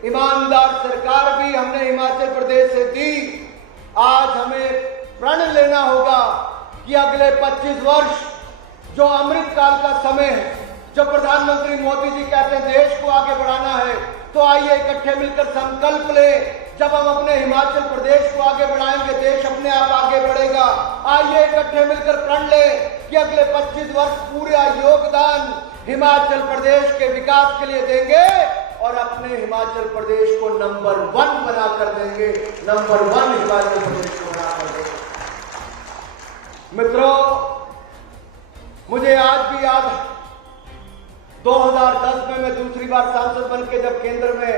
ईमानदार सरकार भी हमने हिमाचल प्रदेश से दी। आज हमें प्रण लेना होगा कि अगले 25 वर्ष जो अमृत काल का समय है, जब प्रधानमंत्री मोदी जी कहते हैं देश को आगे बढ़ाना है, तो आइए इकट्ठे मिलकर संकल्प ले। जब हम अपने हिमाचल प्रदेश को आगे बढ़ाएंगे, देश अपने आप आगे बढ़ेगा। आइए इकट्ठे मिलकर प्रण ले कि अगले 25 वर्ष पूरा योगदान हिमाचल प्रदेश के विकास के लिए देंगे और अपने हिमाचल प्रदेश को नंबर 1 बनाकर देंगे। नंबर 1 हिमाचल प्रदेश को बनाकर देंगे। मित्रों, मुझे आज भी याद है 2010 में मैं दूसरी बार सांसद बनकर जब केंद्र में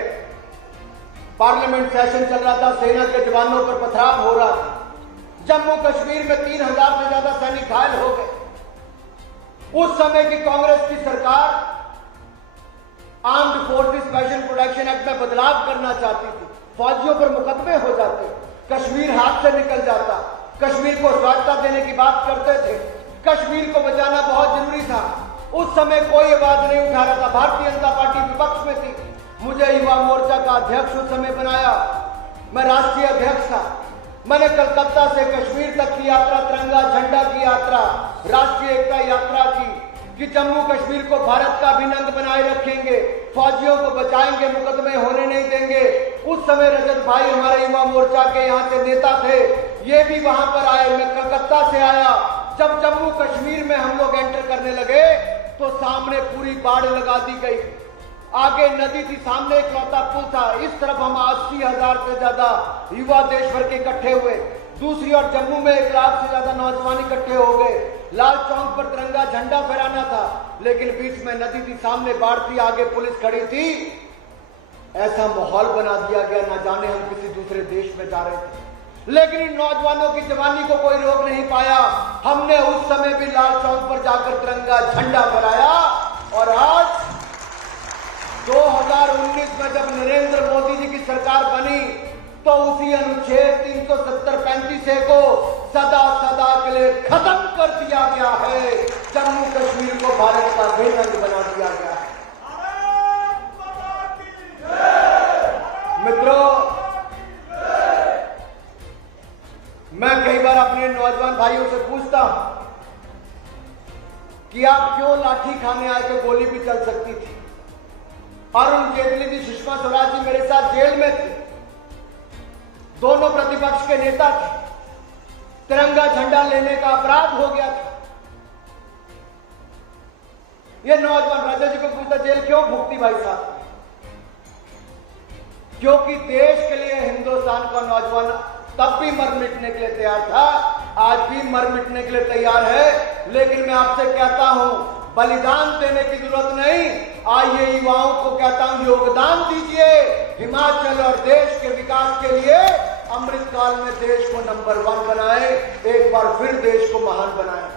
पार्लियामेंट सेशन चल रहा था, सेना के जवानों पर पथराव हो रहा था, जम्मू कश्मीर में 3000 से ज्यादा सैनिक घायल हो गए। उस समय की कांग्रेस की सरकार armed forces special protection act में बदलाव करना चाहती थी। फौजियों पर मुकदमे हो जाते, कश्मीर हाथ से निकल जाता, कश्मीर को स्वायत्तता देने की बात करते थे, कश्मीर को बचाना बहुत जरूरी था। उस समय कोई आवाज नहीं उठा रहा था। भारतीय जनता पार्टी विपक्ष में थी। मुझे युवा मोर्चा का अध्यक्ष उस समय बनाया, मैं राष्ट्रीय अध्यक्ष था। मैंने कलकत्ता से कश्मीर तक की यात्रा, तिरंगा झंडा की यात्रा, राष्ट्रीय एकता यात्रा की कि जम्मू कश्मीर को भारत का अभिन्न अंग बनाए रखेंगे, फौजियों को बचाएंगे, मुकदमे होने नहीं देंगे। उस समय रजत भाई हमारे युवा मोर्चा के यहाँ से नेता थे, ये भी वहां पर आए। मैं कलकत्ता से आया। जब जम्मू कश्मीर में हम लोग एंटर करने लगे तो सामने पूरी बाढ़ लगा दी गई, आगे नदी थी, सामने इकलौता पुल था। इस तरफ हम 80,000 से ज्यादा युवा देश भर के इकट्ठे हुए, दूसरी ओर जम्मू में 1 लाख से ज्यादा नौजवान इकट्ठे हो गए। लाल चौक पर तिरंगा झंडा फहराना था, लेकिन बीच में नदी थी, सामने बाढ़ थी, आगे पुलिस खड़ी थी। ऐसा माहौल बना दिया गया, ना जाने हम किसी दूसरे देश में जा रहे थे। लेकिन इन नौजवानों की जवानी को कोई रोक नहीं पाया। हमने उस समय भी लाल चौक पर जाकर तिरंगा झंडा फहराया। और आज 2019 में जब नरेंद्र मोदी जी की सरकार बनी तो उसी अनुच्छेद 370-35 को सदा सदा के लिए खत्म कर दिया गया है। जम्मू कश्मीर को भारत का अभिन्न अंग बना दिया गया है। मित्रों, मैं कई बार अपने नौजवान भाइयों से पूछता हूं कि आप क्यों लाठी खाने आए थे, गोली भी चल सकती थी। अरुण जेटली जी, सुषमा स्वराज जी मेरे साथ जेल में थे, दोनों प्रतिपक्ष के नेता थे। तिरंगा झंडा लेने का अपराध हो गया था। ये नौजवान राजा जी को पूछता जेल क्यों भुगती भाई साहब? क्योंकि देश के लिए हिंदुस्तान का नौजवान तब भी मर मिटने के लिए तैयार था, आज भी मर मिटने के लिए तैयार है। लेकिन मैं आपसे कहता हूं, बलिदान देने की जरूरत नहीं। आइए युवाओं को कहता हूं, योगदान दीजिए हिमाचल और देश के विकास के लिए। अमृतकाल में देश को नंबर 1 बनाए, एक बार फिर देश को महान बनाए।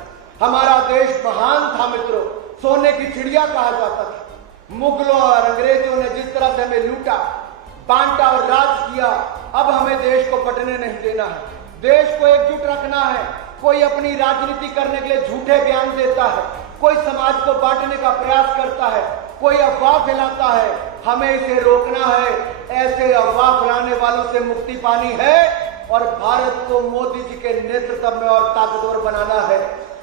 हमारा देश महान था मित्रों, सोने की चिड़िया कहा जाता था। मुगलों और अंग्रेजों ने जिस तरह से हमें लूटा, बांटा और राज किया, अब हमें देश को बंटने नहीं देना है। देश को एकजुट रखना है। कोई अपनी राजनीति करने के लिए झूठे बयान देता है, कोई समाज को बांटने का प्रयास करता है, कोई अफवाह फैलाता है। हमें इसे रोकना है। ऐसे अफवाह फैलाने वालों से मुक्ति पानी है और भारत को मोदी जी के नेतृत्व में और ताकतवर बनाना है।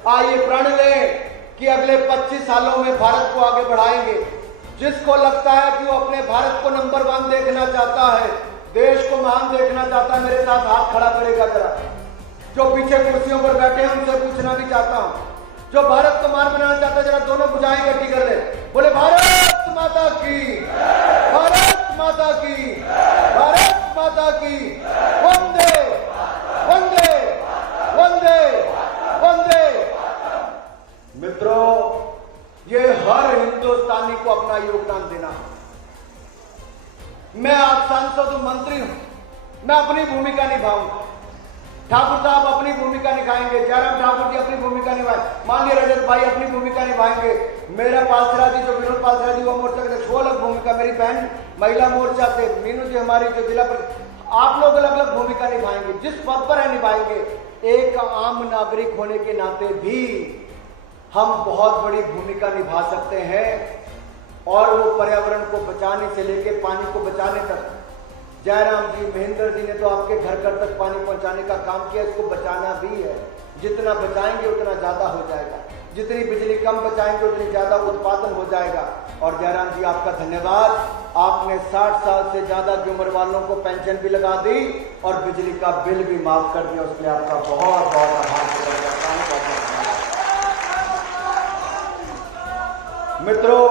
आइए प्रण लें कि अगले 25 सालों में भारत को आगे बढ़ाएंगे। जिसको लगता है कि वो अपने भारत को नंबर 1 देखना चाहता है, देश को महान देखना चाहता है, मेरे साथ हाथ खड़ा करेगा जरा। जो पीछे कुर्सियों पर बैठे हैं उनसे पूछना भी चाहता हूं, जो भारत को महान बनाना चाहता है, जरा दोनों भुजाएं इकट्ठी कर ले, बोले भारत माता की, भारत माता की, भारत माता की। वंदे वंदे वंदे वंदे। मित्रों, ये हर हिंदुस्तानी को अपना योगदान देना है। मैं आप सांसद हूं, मंत्री हूं, मैं अपनी भूमिका निभाऊंगा। ठाकुर साहब अपनी भूमिका निभाएंगे, जयराम ठाकुर जी अपनी भूमिका निभाएंगे, माननीय रजत भाई अपनी भूमिका निभाएंगे, मेरा पालसरा जी, जो विनोद पालसरा जी वो मोर्चा के वो अलग भूमिका, मेरी बहन महिला मोर्चा से मीनू जी हमारी जो जिला पर, आप लोग अलग अलग भूमिका निभाएंगे। जिस पद पर है निभाएंगे। एक आम नागरिक होने के नाते भी हम बहुत बड़ी भूमिका निभा सकते हैं और वो पर्यावरण को बचाने से लेकर पानी को बचाने तक। जयराम जी, महेंद्र जी ने तो आपके घर घर तक पानी पहुंचाने का काम किया, इसको बचाना भी है। जितना बचाएंगे उतना ज्यादा हो जाएगा। जितनी बिजली कम बचाएंगे उतनी ज्यादा उत्पादन हो जाएगा। और जयराम जी आपका धन्यवाद, आपने 60 साल से ज्यादा की उम्र वालों को पेंशन भी लगा दी और बिजली का बिल भी माफ कर दिया, उसके लिए आपका बहुत बहुत आभार प्रकट करता हूं। मित्रों,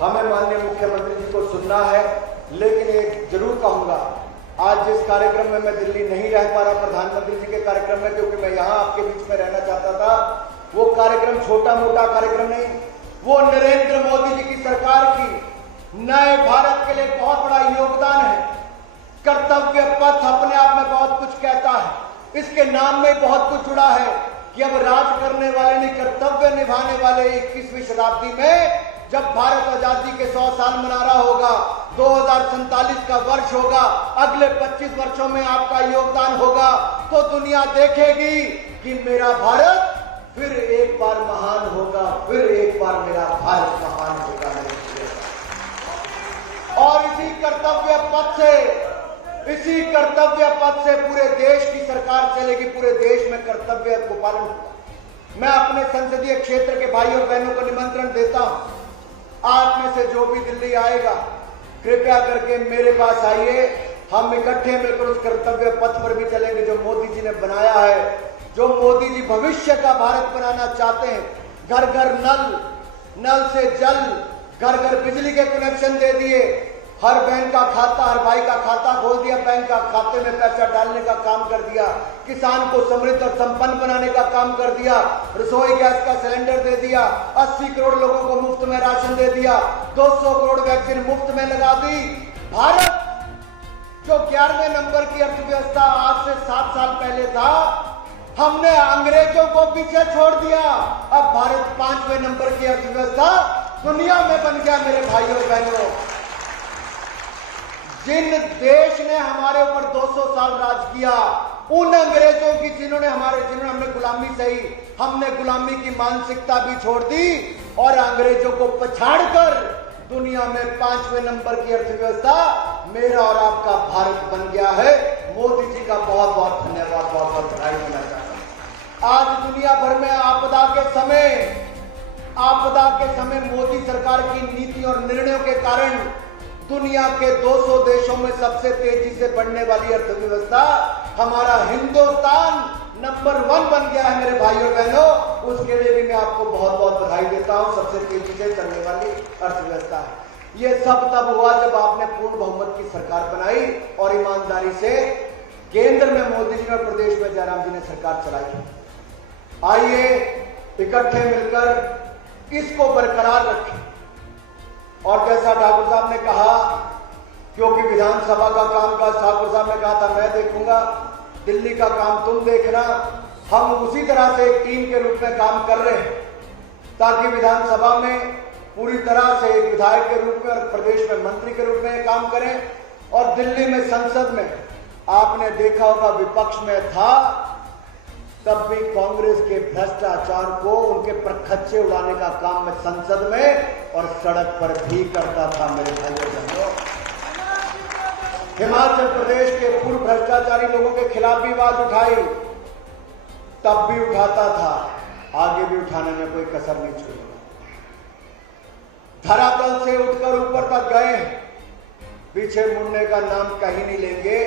हमें माननीय मुख्यमंत्री जी को सुनना है, लेकिन एक जरूर कहूंगा, आज जिस कार्यक्रम में मैं दिल्ली नहीं रह पा रहा प्रधानमंत्री जी के कार्यक्रम में, क्योंकि मैं यहां आपके बीच में रहना चाहता था, वो कार्यक्रम छोटा मोटा कार्यक्रम नहीं, वो नरेंद्र मोदी जी की सरकार की नए भारत के लिए बहुत बड़ा योगदान है। कर्तव्य पथ अपने आप में बहुत कुछ कहता है, इसके नाम में बहुत कुछ जुड़ा है कि अब राज करने वाले नहीं, कर्तव्य निभाने वाले 21वीं शताब्दी में जब भारत आजादी के 100 साल मना रहा होगा, 2047 का वर्ष होगा, अगले 25 वर्षों में आपका योगदान होगा, तो दुनिया देखेगी कि मेरा भारत फिर एक बार महान होगा, फिर एक बार मेरा भारत महान होगा। और इसी कर्तव्य पथ से पूरे देश की सरकार चलेगी, पूरे देश में कर्तव्य को पालन होगा। मैं अपने संसदीय क्षेत्र के भाइयों बहनों को निमंत्रण देता हूं, आप में से जो भी दिल्ली आएगा, कृपया करके मेरे पास आइए, हम इकट्ठे मिलकर उस कर्तव्य पथ पर भी चलेंगे जो मोदी जी ने बनाया है, जो मोदी जी भविष्य का भारत बनाना चाहते हैं। घर घर नल से जल, घर घर बिजली के कनेक्शन दे दिए, हर बहन का खाता, हर भाई का खाता खोल दिया, बैंक का खाते में पैसा डालने का काम कर दिया, किसान को समृद्ध और संपन्न बनाने का काम कर दिया, रसोई गैस का सिलेंडर दे दिया, 80 करोड़ लोगों को मुफ्त में राशन दे दिया, 200 करोड़ वैक्सीन मुफ्त में लगा दी। भारत जो 11वें नंबर की अर्थव्यवस्था आज से 7 साल पहले था, हमने अंग्रेजों को पीछे छोड़ दिया, अब भारत 5वें नंबर की अर्थव्यवस्था दुनिया में बन गया। मेरे भाइयों बहनों, जिन देश ने हमारे ऊपर 200 साल राज किया, उन अंग्रेजों की जिन्होंने हमने गुलामी सही, हमने गुलामी की मानसिकता भी छोड़ दी और अंग्रेजों को पछाड़कर दुनिया में 5वें नंबर की अर्थव्यवस्था मेरा और आपका भारत बन गया है। मोदी जी का बहुत बहुत धन्यवाद, बहुत बहुत बधाई देना चाहता हूं। आज दुनिया भर में आपदा के समय मोदी सरकार की नीति और निर्णयों के कारण दुनिया के 200 देशों में सबसे तेजी से बढ़ने वाली अर्थव्यवस्था हमारा हिंदुस्तान नंबर 1 बन गया है। मेरे भाइयों बहनों, उसके लिए भी मैं आपको बहुत बहुत बधाई देता हूं। सबसे तेजी से चलने वाली अर्थव्यवस्था है। ये सब तब हुआ जब आपने पूर्ण बहुमत की सरकार बनाई और ईमानदारी से केंद्र में मोदी जी और प्रदेश में जयराम जी ने सरकार चलाई। आइए इकट्ठे मिलकर इसको बरकरार रखें। और जैसा ठाकुर साहब ने कहा, क्योंकि विधानसभा का काम काज ठाकुर साहब ने कहा था मैं देखूंगा, दिल्ली का काम तुम देखना, हम उसी तरह से एक टीम के रूप में काम कर रहे हैं ताकि विधानसभा में पूरी तरह से एक विधायक के रूप में और प्रदेश में मंत्री के रूप में काम करें। और दिल्ली में संसद में आपने देखा होगा, विपक्ष में था तब भी कांग्रेस के भ्रष्टाचार को, उनके परखच्चे उड़ाने का काम मैं संसद में और सड़क पर भी करता था। मेरे भाइयों बहनों, हिमाचल प्रदेश के पूर्व भ्रष्टाचारी लोगों के खिलाफ भी आवाज उठाई, तब भी उठाता था, आगे भी उठाने में कोई कसर नहीं छोड़ी। धरातल से उठकर ऊपर तक गए, पीछे मुड़ने का नाम कहीं नहीं लेंगे।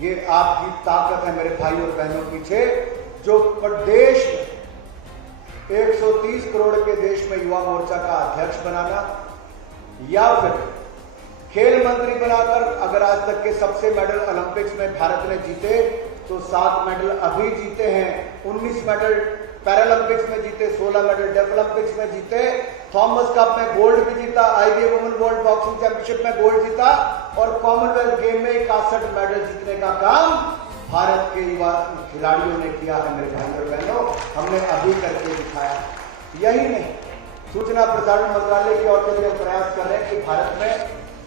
ये आपकी ताकत है मेरे भाई और बहनों। पीछे जो देश 130 करोड़ के देश में युवा मोर्चा का अध्यक्ष बनाना या फिर खेल मंत्री बनाकर, अगर आज तक के सबसे मेडल ओलंपिक्स में भारत ने जीते तो 7 मेडल अभी जीते हैं, 19 मेडल पैरालंपिक्स में जीते, 16 मेडल डेफोलंपिक्स में जीते, थॉमस कप में गोल्ड भी जीता, IBA women world boxing championship में गोल्ड जीता और कॉमनवेल्थ गेम में 61 मेडल जीतने का काम भारत के युवा खिलाड़ियों ने किया है। मेरे भाई और बहनों, हमने अभी करके दिखाया। यही नहीं, सूचना प्रसारण मंत्रालय की ओर से भी हम प्रयास कर रहे हैं कि भारत में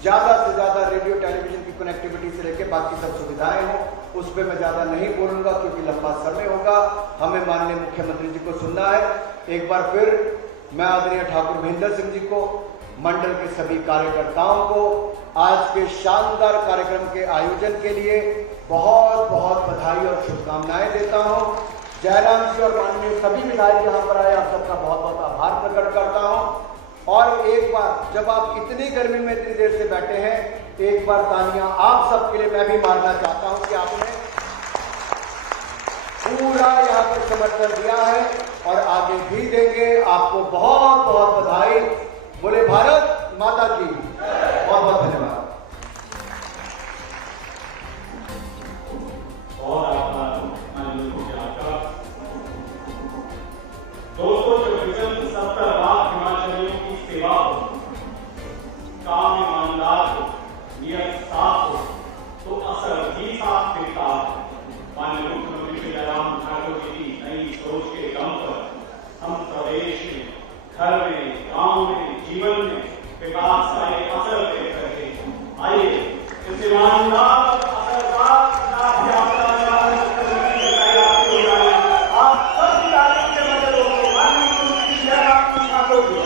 ज्यादा से ज्यादा रेडियो टेलीविजन की कनेक्टिविटी से लेकर बाकी सब सुविधाएं हो। उस पर मैं ज्यादा नहीं बोलूंगा क्योंकि लंबा समय होगा। हमें माननीय मुख्यमंत्री जी को सुनना है। एक बार फिर मैं आदरणीय ठाकुर महेंद्र सिंह जी को, मंडल के सभी कार्यकर्ताओं को आज के शानदार कार्यक्रम के आयोजन के लिए बहुत बहुत बधाई और शुभकामनाएं देता हूं। जयराम जी और माननीय सभी विधायक यहाँ पर आए, आप सबका बहुत बहुत आभार प्रकट करता हूँ। और एक बार जब आप इतनी गर्मी में इतनी देर से बैठे हैं, एक बार तालियां आप सबके लिए मैं भी मारना चाहता हूँ कि आपने पूरा यहाँ पर समर्थन दिया है और आगे भी देंगे। आपको बहुत बहुत बधाई। बोले भारत माता की। बहुत बहुत धन्यवाद। दोस्तों, जब विजन 70 लाख हिमाचलियों की सेवा हो, काम ईमानदार हो, नियत साफ हो, तो असर भी साफ दिखता है। माननीय मुख्यमंत्री श्री जयराम ठाकुर जी की नई सोच के दम पर हम प्रदेश में, घर में, गांव में, जीवन में विकास का एक असर देख रहे हैं। आइए इस ईमानदार और असरदार विकास यात्रा में आप सभी तारीख के मदद होंगे। माननीय मुख्यमंत्री जयराम ठाकुर जी।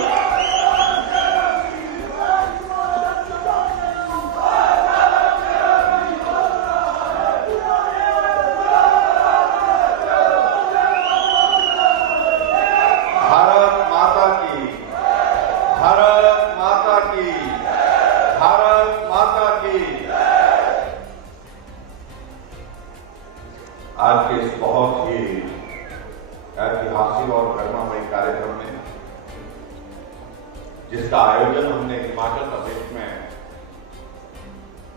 आज के इस बहुत ही ऐतिहासिक और गरिमामय कार्यक्रम में, जिसका आयोजन हमने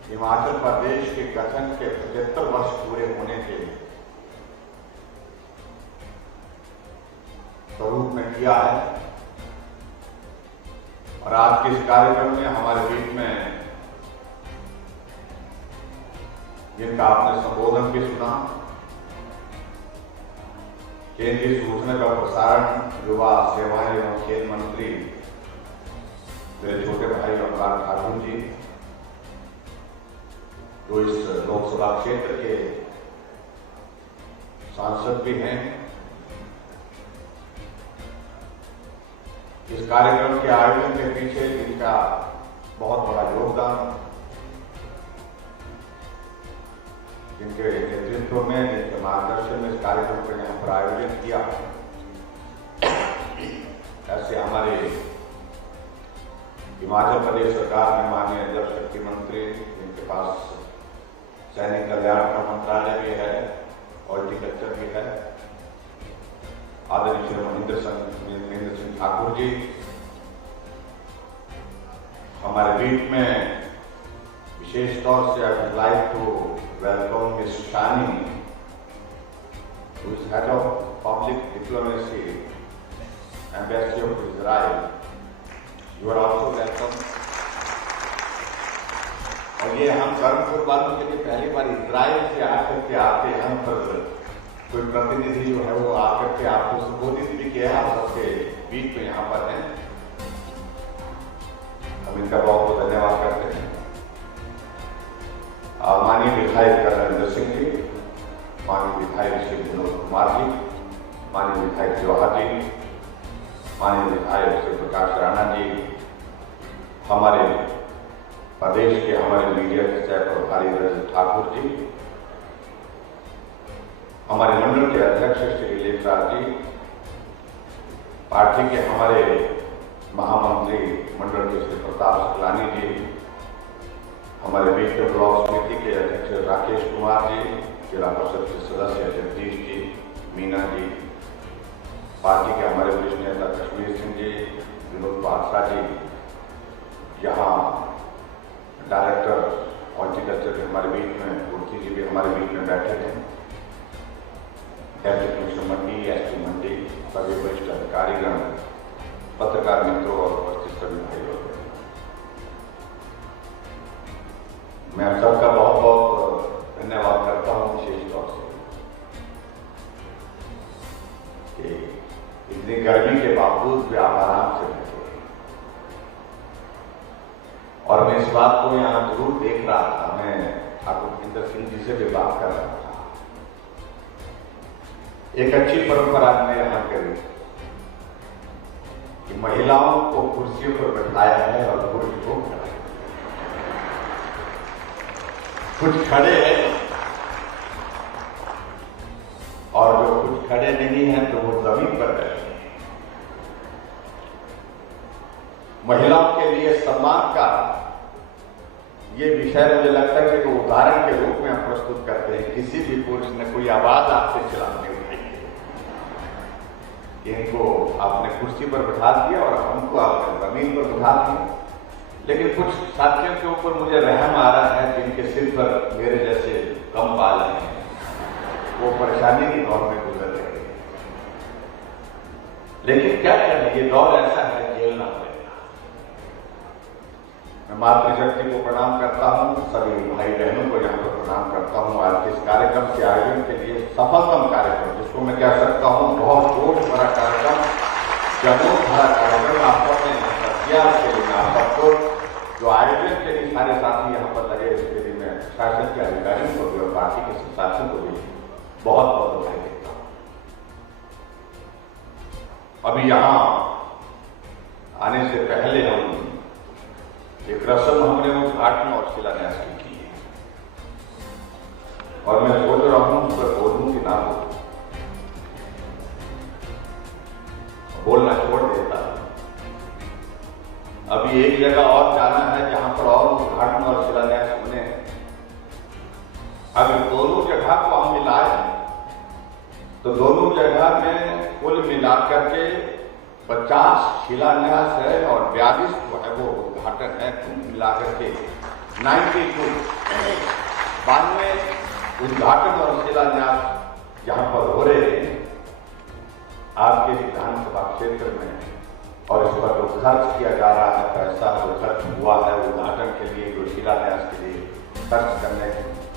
हिमाचल प्रदेश के गठन के 75 वर्ष पूरे होने के स्वरूप में किया है। और आज के इस कार्यक्रम में हमारे बीच में जिनका आपने संबोधन भी सुना, केंद्रीय सूचना का प्रसारण, युवा सेवाएं एवं खेल मंत्री मेरे छोटे भाई अनुराग ठाकुर जी, जो इस लोकसभा क्षेत्र के सांसद भी हैं। इस कार्यक्रम के आयोजन के पीछे जिनका बहुत बड़ा योगदान, जिनके नेतृत्व में, जिनके मार्गदर्शन में इस कार्यक्रम को यहाँ पर आयोजित किया, ऐसे हमारे हिमाचल प्रदेश सरकार में माननीय जल शक्ति मंत्री, जिनके पास सैनिक कल्याण का मंत्रालय भी है, हॉर्टिकल्चर भी है, आदरणीय श्री महेंद्र सिंह ठाकुर जी हमारे बीच में। विशेष तौर से I would like to welcome miss Shani, who is head of public diplomacy, Embassy of Israel. You are also welcome. और ये हम गर्मपुर वालों के लिए पहली बार इजराइल से आकर के आते हैं, पर कोई प्रतिनिधि जो है वो आकर के आपको संबोधित भी किया है, आप सबके बीच में यहाँ पर हैं। हम इनका बहुत बहुत धन्यवाद करते हैं। माननीय विधायक नरेंद्र सिंह जी, माननीय विधायक श्री विनोद कुमार जी, माननीय विधायक जवाहर जी, माननीय विधायक श्री प्रकाश राणा जी, हमारे प्रदेश के हमारे मीडिया के सह प्रभारी रजत ठाकुर जी, हमारे मंडल के अध्यक्ष श्री लेखराज जी, पार्टी के हमारे महामंत्री मंडल के श्री प्रताप सकलानी जी, हमारे बीच के ब्लॉक समिति के अध्यक्ष राकेश कुमार जी, जिला परिषद के सदस्य जगदीश जी, मीना जी, पार्टी के हमारे वरिष्ठ नेता कश्मीर सिंह जी, विनोद पात्रा जी, यहाँ डायरेक्टर हॉर्टिकल्चर के हमारे बीच में मूर्ति जी भी हमारे बीच में बैठे थे, डेप्टी कमिश्नर मंडी, एसपी मंडी, सभी वरिष्ठ अधिकारीगण, पत्रकार मित्रों और उपस्थित सभी भाई लोग, मैं आप सबका बहुत बहुत धन्यवाद करता हूँ विशेष तौर से कि इतनी गर्मी के बावजूद भी आप आराम से बैठे। और मैं इस बात को यहाँ जरूर देख रहा था, मैं ठाकुर महेंद्र सिंह जी से भी बात कर रहा था। एक अच्छी परंपरा हमने यहाँ करी कि महिलाओं को कुर्सियों पर बैठाया है और पुरुष को कुछ खड़े हैं और जो कुछ खड़े नहीं हैं तो वो जमीन पर बैठे हैं। महिलाओं के लिए सम्मान का ये विषय मुझे लगता है कि उदाहरण के रूप में हम प्रस्तुत करते हैं। किसी भी पुरुष ने कोई आवाज आपके खिलाफ नहीं उठाई, इनको आपने कुर्सी पर बिठा दिया और हमको आपने जमीन पर बिठा दिया। लेकिन कुछ साथियों के ऊपर मुझे रहम आ रहा है जिनके सिर पर मेरे जैसे कम बाल हैं, वो परेशानी की दौर में गुजर रहे हैं। लेकिन क्या करें, ये दौर ऐसा है, झेलना पड़ेगा। मैं मातृशक्ति को प्रणाम करता हूं, सभी भाई बहनों को यहाँ पर प्रणाम करता हूं। आज के इस कार्यक्रम के आयोजन के लिए सफलतम कार्यक्रम, जिसको मैं कह सकता हूं बहुत जोश भरा कार्यक्रम, जमोश भरा कार्यक्रम आप सबने यहाँ पर किया। इसके लिए मैं आप सबको, जो आयोजन के लिए सारे साथी यहाँ पर लगे, इसके लिए मैं शासन के अधिकारियों को भी और पार्टी के साथियों को भी बहुत बहुत बधाई देता हूँ। अभी यहाँ आने से पहले हम एक रस्म हमने उद्घाटन और शिलान्यास की है, और मैं सोच रहा हूं उस पर बोलूं कि ना बोलूं, बोलना छोड़ देता। अभी एक जगह और जाना है जहां पर और उद्घाटन और शिलान्यास होने हैं। अगर दोनों जगह को हम मिलाएं तो दोनों जगह में कुल मिलाकर के 50 शिलान्यास है और 42 जो है वो उद्घाटन है। कुल मिलाकर के 92 उद्घाटन और शिलान्यास यहाँ पर हो रहे हैं आपके विधानसभा क्षेत्र में। और इस पर जो खर्च किया जा रहा है, पैसा जो खर्च हुआ है उद्घाटन के लिए, जो शिलान्यास के लिए खर्च करने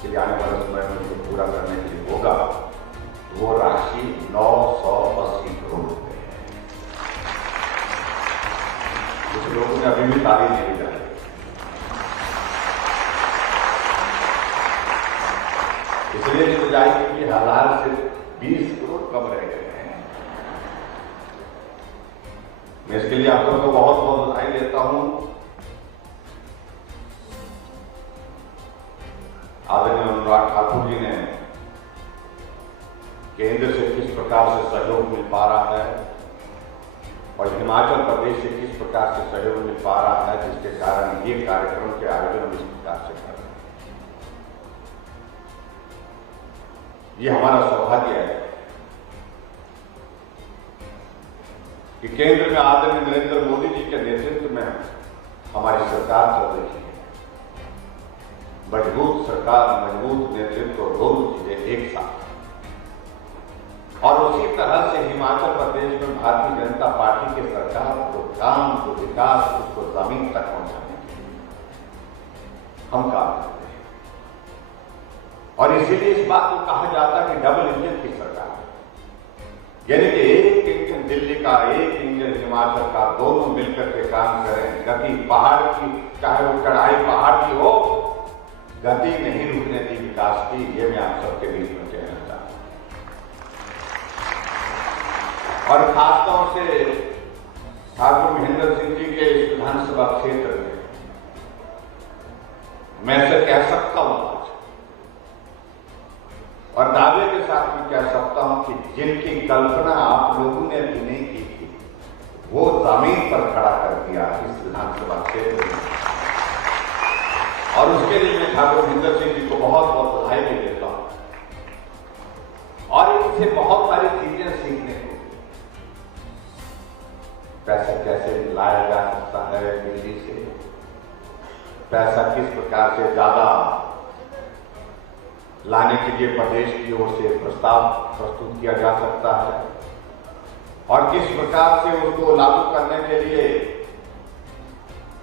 के लिए आने वाले समय में जो पूरा करने के लिए होगा, वो राशि 980 करोड़ रुपए है। कुछ लोगों ने अभी भी तारीफ नहीं लगाई। इसलिए जो जाए कि 1000 से 20 करोड़ कम रह गए हैं। मैं इसके लिए आप सबको बहुत बहुत बधाई देता हूं। आदरणीय अनुराग ठाकुर जी ने केंद्र से किस प्रकार से सहयोग मिल पा रहा है और हिमाचल प्रदेश से किस प्रकार से सहयोग मिल पा रहा है, जिसके कारण ये कार्यक्रम के आयोजन इस प्रकार से कर रहे हैं। ये हमारा सौभाग्य है कि केंद्र में आदरणीय नरेंद्र मोदी जी के नेतृत्व में हमारी सरकार चल रही है। मजबूत सरकार, मजबूत नेतृत्व, दोनों चीजें एक साथ। और उसी तरह से हिमाचल प्रदेश में भारतीय जनता पार्टी की सरकार को काम, को विकास, उसको जमीन तक पहुंचाने के लिए हम काम करते हैं। और इसीलिए इस बात को कहा जाता है कि डबल इंजन की सरकार, यानी कि एक इंजन दिल्ली का, एक इंजन हिमाचल का, दोनों मिलकर के काम करें। गति पहाड़ की, चाहे वो चढ़ाई पहाड़ की हो, गति नहीं रुकने दी विकास की। ये मैं आप सबके बीच में कहना चाहता हूं। और खासतौर से ठाकुर महेंद्र सिंह जी के इस विधानसभा क्षेत्र में मैं से कह सकता हूं आज, और दावे के साथ मैं कह सकता हूं कि जिनकी कल्पना आप लोगों ने भी नहीं की थी, वो जमीन पर खड़ा कर दिया इस विधानसभा क्षेत्र में। और उसके लिए मैं ठाकुर महेंद्र सिंह जी को बहुत बहुत बधाई भी देता हूं। और इनसे बहुत सारी चीजें सीखने को, पैसा कैसे लाया जा सकता है दिल्ली से, पैसा किस प्रकार से ज्यादा लाने के लिए प्रदेश की ओर से प्रस्ताव प्रस्तुत किया जा सकता है, और किस प्रकार से उसको लागू करने के लिए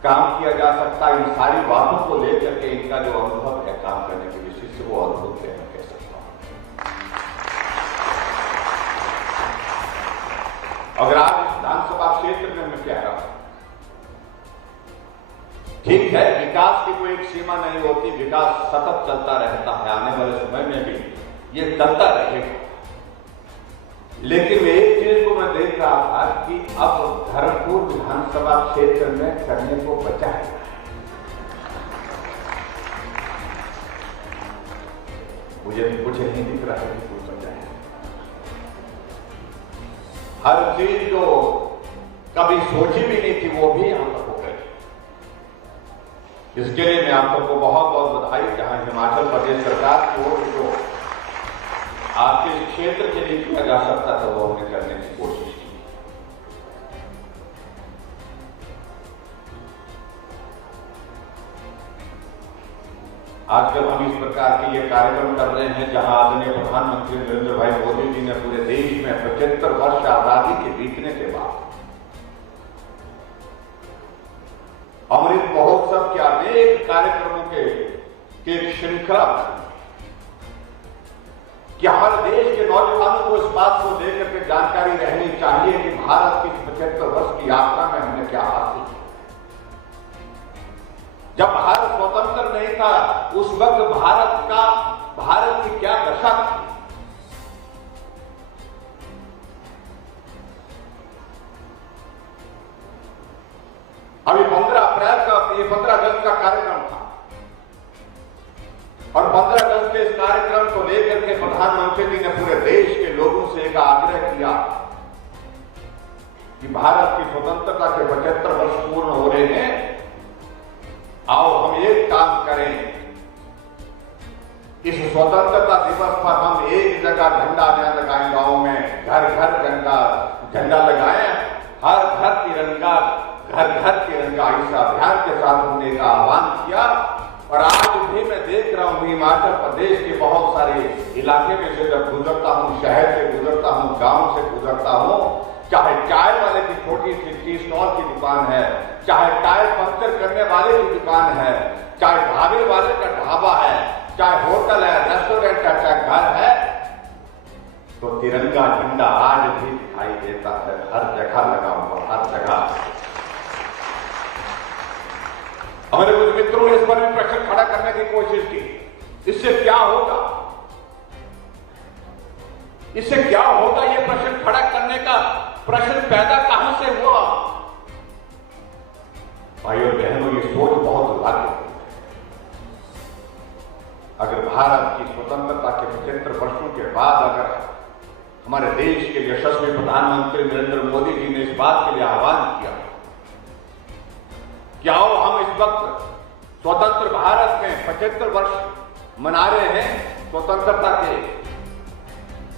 काम किया जा सकता है। इन सारी बातों को लेकर के इनका जो अनुभव है काम करने के विशेष से, वो अद्भुत है, मैं कह सकता हूं। अगर आज इस विधानसभा क्षेत्र में मैं कह रहा हूं, ठीक है, विकास की कोई एक सीमा नहीं होती, विकास सतत चलता रहता है, आने वाले समय में भी ये चलता रहेगा। लेकिन एक चीज को मैं देख रहा था कि अब धर्मपुर विधानसभा क्षेत्र में करने को बचा है। मुझे कुछ नहीं दिख रहा है कि कुछ बचा है। हर चीज जो कभी सोची भी नहीं थी वो भी हम तक हो गई। इसके लिए मैं आप सबको बहुत बहुत बधाई। जहां हिमाचल प्रदेश सरकार की ओर से जो आपके इस क्षेत्र के लिए किया जा सकता था वो हमने करने की कोशिश की। आजकल हम इस प्रकार के ये कार्यक्रम कर रहे हैं जहां आदरणीय प्रधानमंत्री नरेंद्र भाई मोदी जी ने पूरे देश में 75 वर्ष आजादी के बीतने के बाद अमृत महोत्सव के अनेक कार्यक्रमों के एक श्रृंखला कि हमारे देश के नौजवानों को इस बात को लेकर के जानकारी रहनी चाहिए कि भारत की 75 वर्ष की यात्रा में हमने क्या हासिल किया। जब भारत स्वतंत्र नहीं था उस वक्त भारत की क्या दशा थी। अभी 15 अप्रैल का ये 15 अगस्त का कार्यक्रम था और 15 अगस्त के इस कार्यक्रम को लेकर के प्रधानमंत्री जी ने पूरे देश के लोगों से एक आग्रह किया कि भारत की स्वतंत्रता के 75 वर्ष पूर्ण हो रहे हैं, आओ हम एक काम करें, इस स्वतंत्रता दिवस पर हम एक जगह झंडा न लगाएं, गांव में घर घर झंडा लगाएं, हर घर तिरंगा इस अभियान के साथ हमने एक आह्वान किया। और आज भी मैं देख रहा हूं हिमाचल प्रदेश के बहुत सारे इलाके में से जब गुजरता हूं, शहर से गुजरता हूं, गांव से गुजरता हूं, चाहे चाय वाले की छोटी सी टी स्टॉल की दुकान है, चाहे टायर पंक्चर करने वाले की दुकान है, चाहे ढाबे वाले का ढाबा है, चाहे होटल है, रेस्टोरेंट है, चाहे घर है, तो तिरंगा झंडा आज भी दिखाई देता है, हर जगह लगा हुआ, हर जगह। हमारे कुछ मित्रों ने इस पर भी प्रश्न खड़ा करने की कोशिश की, इससे क्या होगा, इससे क्या होगा, ये प्रश्न खड़ा करने का प्रश्न पैदा कहां से हुआ। भाई और बहनों, ये सोच बहुत दुर्भाग्य है। अगर भारत की स्वतंत्रता के 75 वर्षों के बाद अगर हमारे देश के यशस्वी प्रधानमंत्री नरेंद्र मोदी जी ने इस बात के लिए आह्वान किया कि आओ हम इस वक्त स्वतंत्र भारत में 75 वर्ष मना रहे हैं स्वतंत्रता के,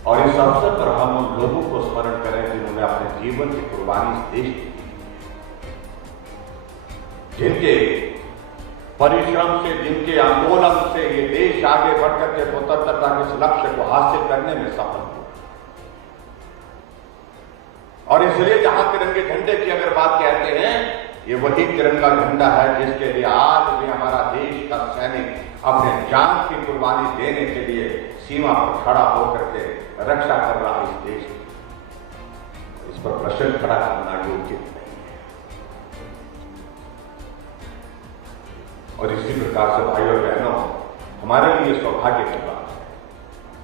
और इस अवसर पर हम उन लोगों को स्मरण करें जिन्होंने अपने जीवन की कुर्बानी इस देश की, जिनके परिश्रम से, जिनके आंदोलन से ये देश आगे बढ़कर के स्वतंत्रता के इस लक्ष्य को हासिल करने में सफल हुआ। और इसलिए जहां तिरंगे झंडे की अगर बात कहते हैं, ये वही तिरंगा झंडा है जिसके लिए आज भी हमारा देश का सैनिक अपने जान की कुर्बानी देने के लिए सीमा पर खड़ा होकर के रक्षा कर रहा है इस देश की। इस पर प्रश्न खड़ा करना योग्य नहीं है। और इसी प्रकार से भाइयों और बहनों, हमारे लिए सौभाग्य की बात है,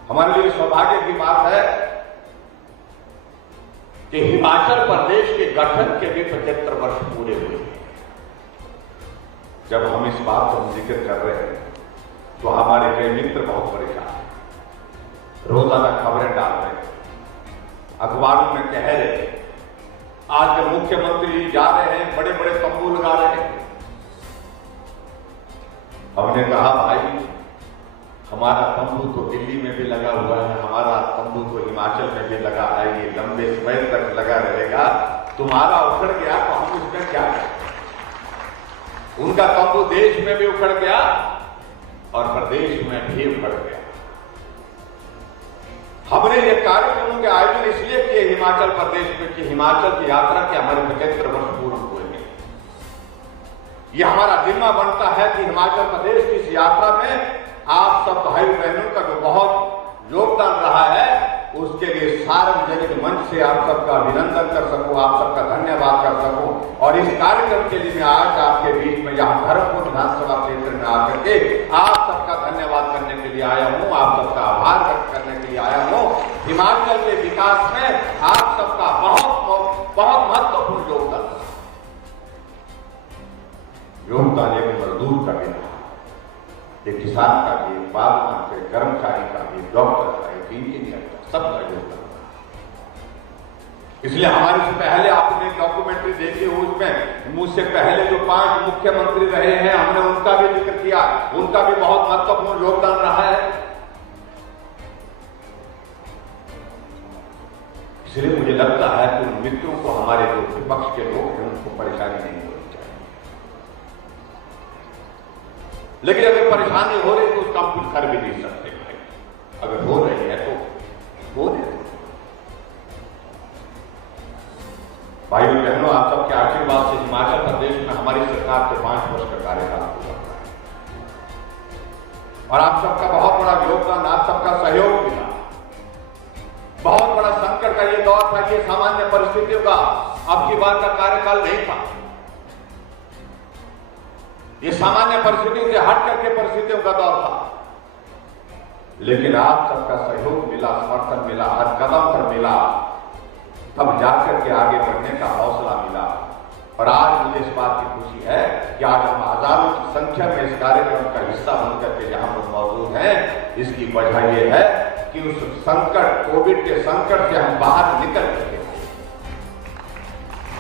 हमारे लिए सौभाग्य की बात है कि हिमाचल प्रदेश के गठन के भी 75 वर्ष पूरे हुए हैं। जब हम इस बात को जिक्र कर रहे हैं तो हमारे कई मित्र बहुत परेशान हैं, रोजाना खबरें डाल रहे हैं, अखबारों में कह रहे हैं, आजकल मुख्यमंत्री जा रहे हैं, बड़े बड़े तंबू लगा रहे हैं। हमने कहा भाई, हमारा तंबू तो दिल्ली में भी लगा हुआ है, हमारा तंबू तो हिमाचल में भी लगा है, ये लंबे समय तक लगा रहेगा। तुम्हारा उखड़ गया तो हम उसमें क्या करें? उनका तंबू देश में भी उखड़ गया और प्रदेश में भी उखड़ गया। हमने ये कार्यक्रमों के आयोजन इसलिए किए हिमाचल प्रदेश में कि हिमाचल की यात्रा के हमारे 75 वर्ष पूर्ण हुए हैं। यह हमारा जिम्मा बनता है कि हिमाचल प्रदेश की इस यात्रा में आप सब भाई बहनों का जो बहुत योगदान रहा है, उसके लिए सार्वजनिक मंच से आप सबका अभिनंदन कर सकूं, आप सबका धन्यवाद कर सकूं। और इस कार्यक्रम के लिए मैं आज आपके बीच में यहां धर्मपुर विधानसभा क्षेत्र में आकर के आप सबका धन्यवाद करने के लिए आया हूं, आप सबका आभार व्यक्त करने के लिए आया हूं। हिमाचल के विकास में आप सबका बहुत महत्वपूर्ण योगदान एक मजदूर का भी रहा, एक किसान का भी, एक बागवान का, एक कर्मचारी का भी, डॉक्टर का, एक इंजीनियर का, सबका योगदान। इसलिए हमारे से पहले आपने डॉक्यूमेंट्री देखी, उसमें मुझसे पहले जो 5 मुख्यमंत्री रहे हैं हमने उनका भी जिक्र किया, उनका भी बहुत महत्वपूर्ण योगदान रहा है। इसलिए मुझे लगता है कि उन मित्रों को, हमारे जो विपक्ष के लोग हैं, उनको परेशानी नहीं होनी चाहिए। लेकिन अगर परेशानी हो रही तो उसका हम कुछ कर भी नहीं सकते भाई। अगर हो रही है तो हो रही। भाइयों बहनों, आप सबके आशीर्वाद से हिमाचल प्रदेश में हमारी सरकार के 5 वर्ष का कार्यकाल पूरा हुआ है और आप सबका बहुत बड़ा योगदान, आप सबका सहयोग मिला। बहुत बड़ा संकट का ये दौर था, ये सामान्य परिस्थितियों का अब की बार का कार्यकाल नहीं था। ये सामान्य परिस्थितियों से हट करके परिस्थितियों का दौर था, लेकिन आप सबका सहयोग मिला, समर्थन मिला, हर कदम पर मिला, तब जाकर के आगे बढ़ने का हौसला मिला। और आज मुझे इस बात की खुशी है कि आज हम हजारों की संख्या में इस कार्यक्रम का हिस्सा बनकर के यहां पर मौजूद हैं। इसकी वजह यह है कि उस संकट, कोविड के संकट से हम बाहर निकल चुके हैं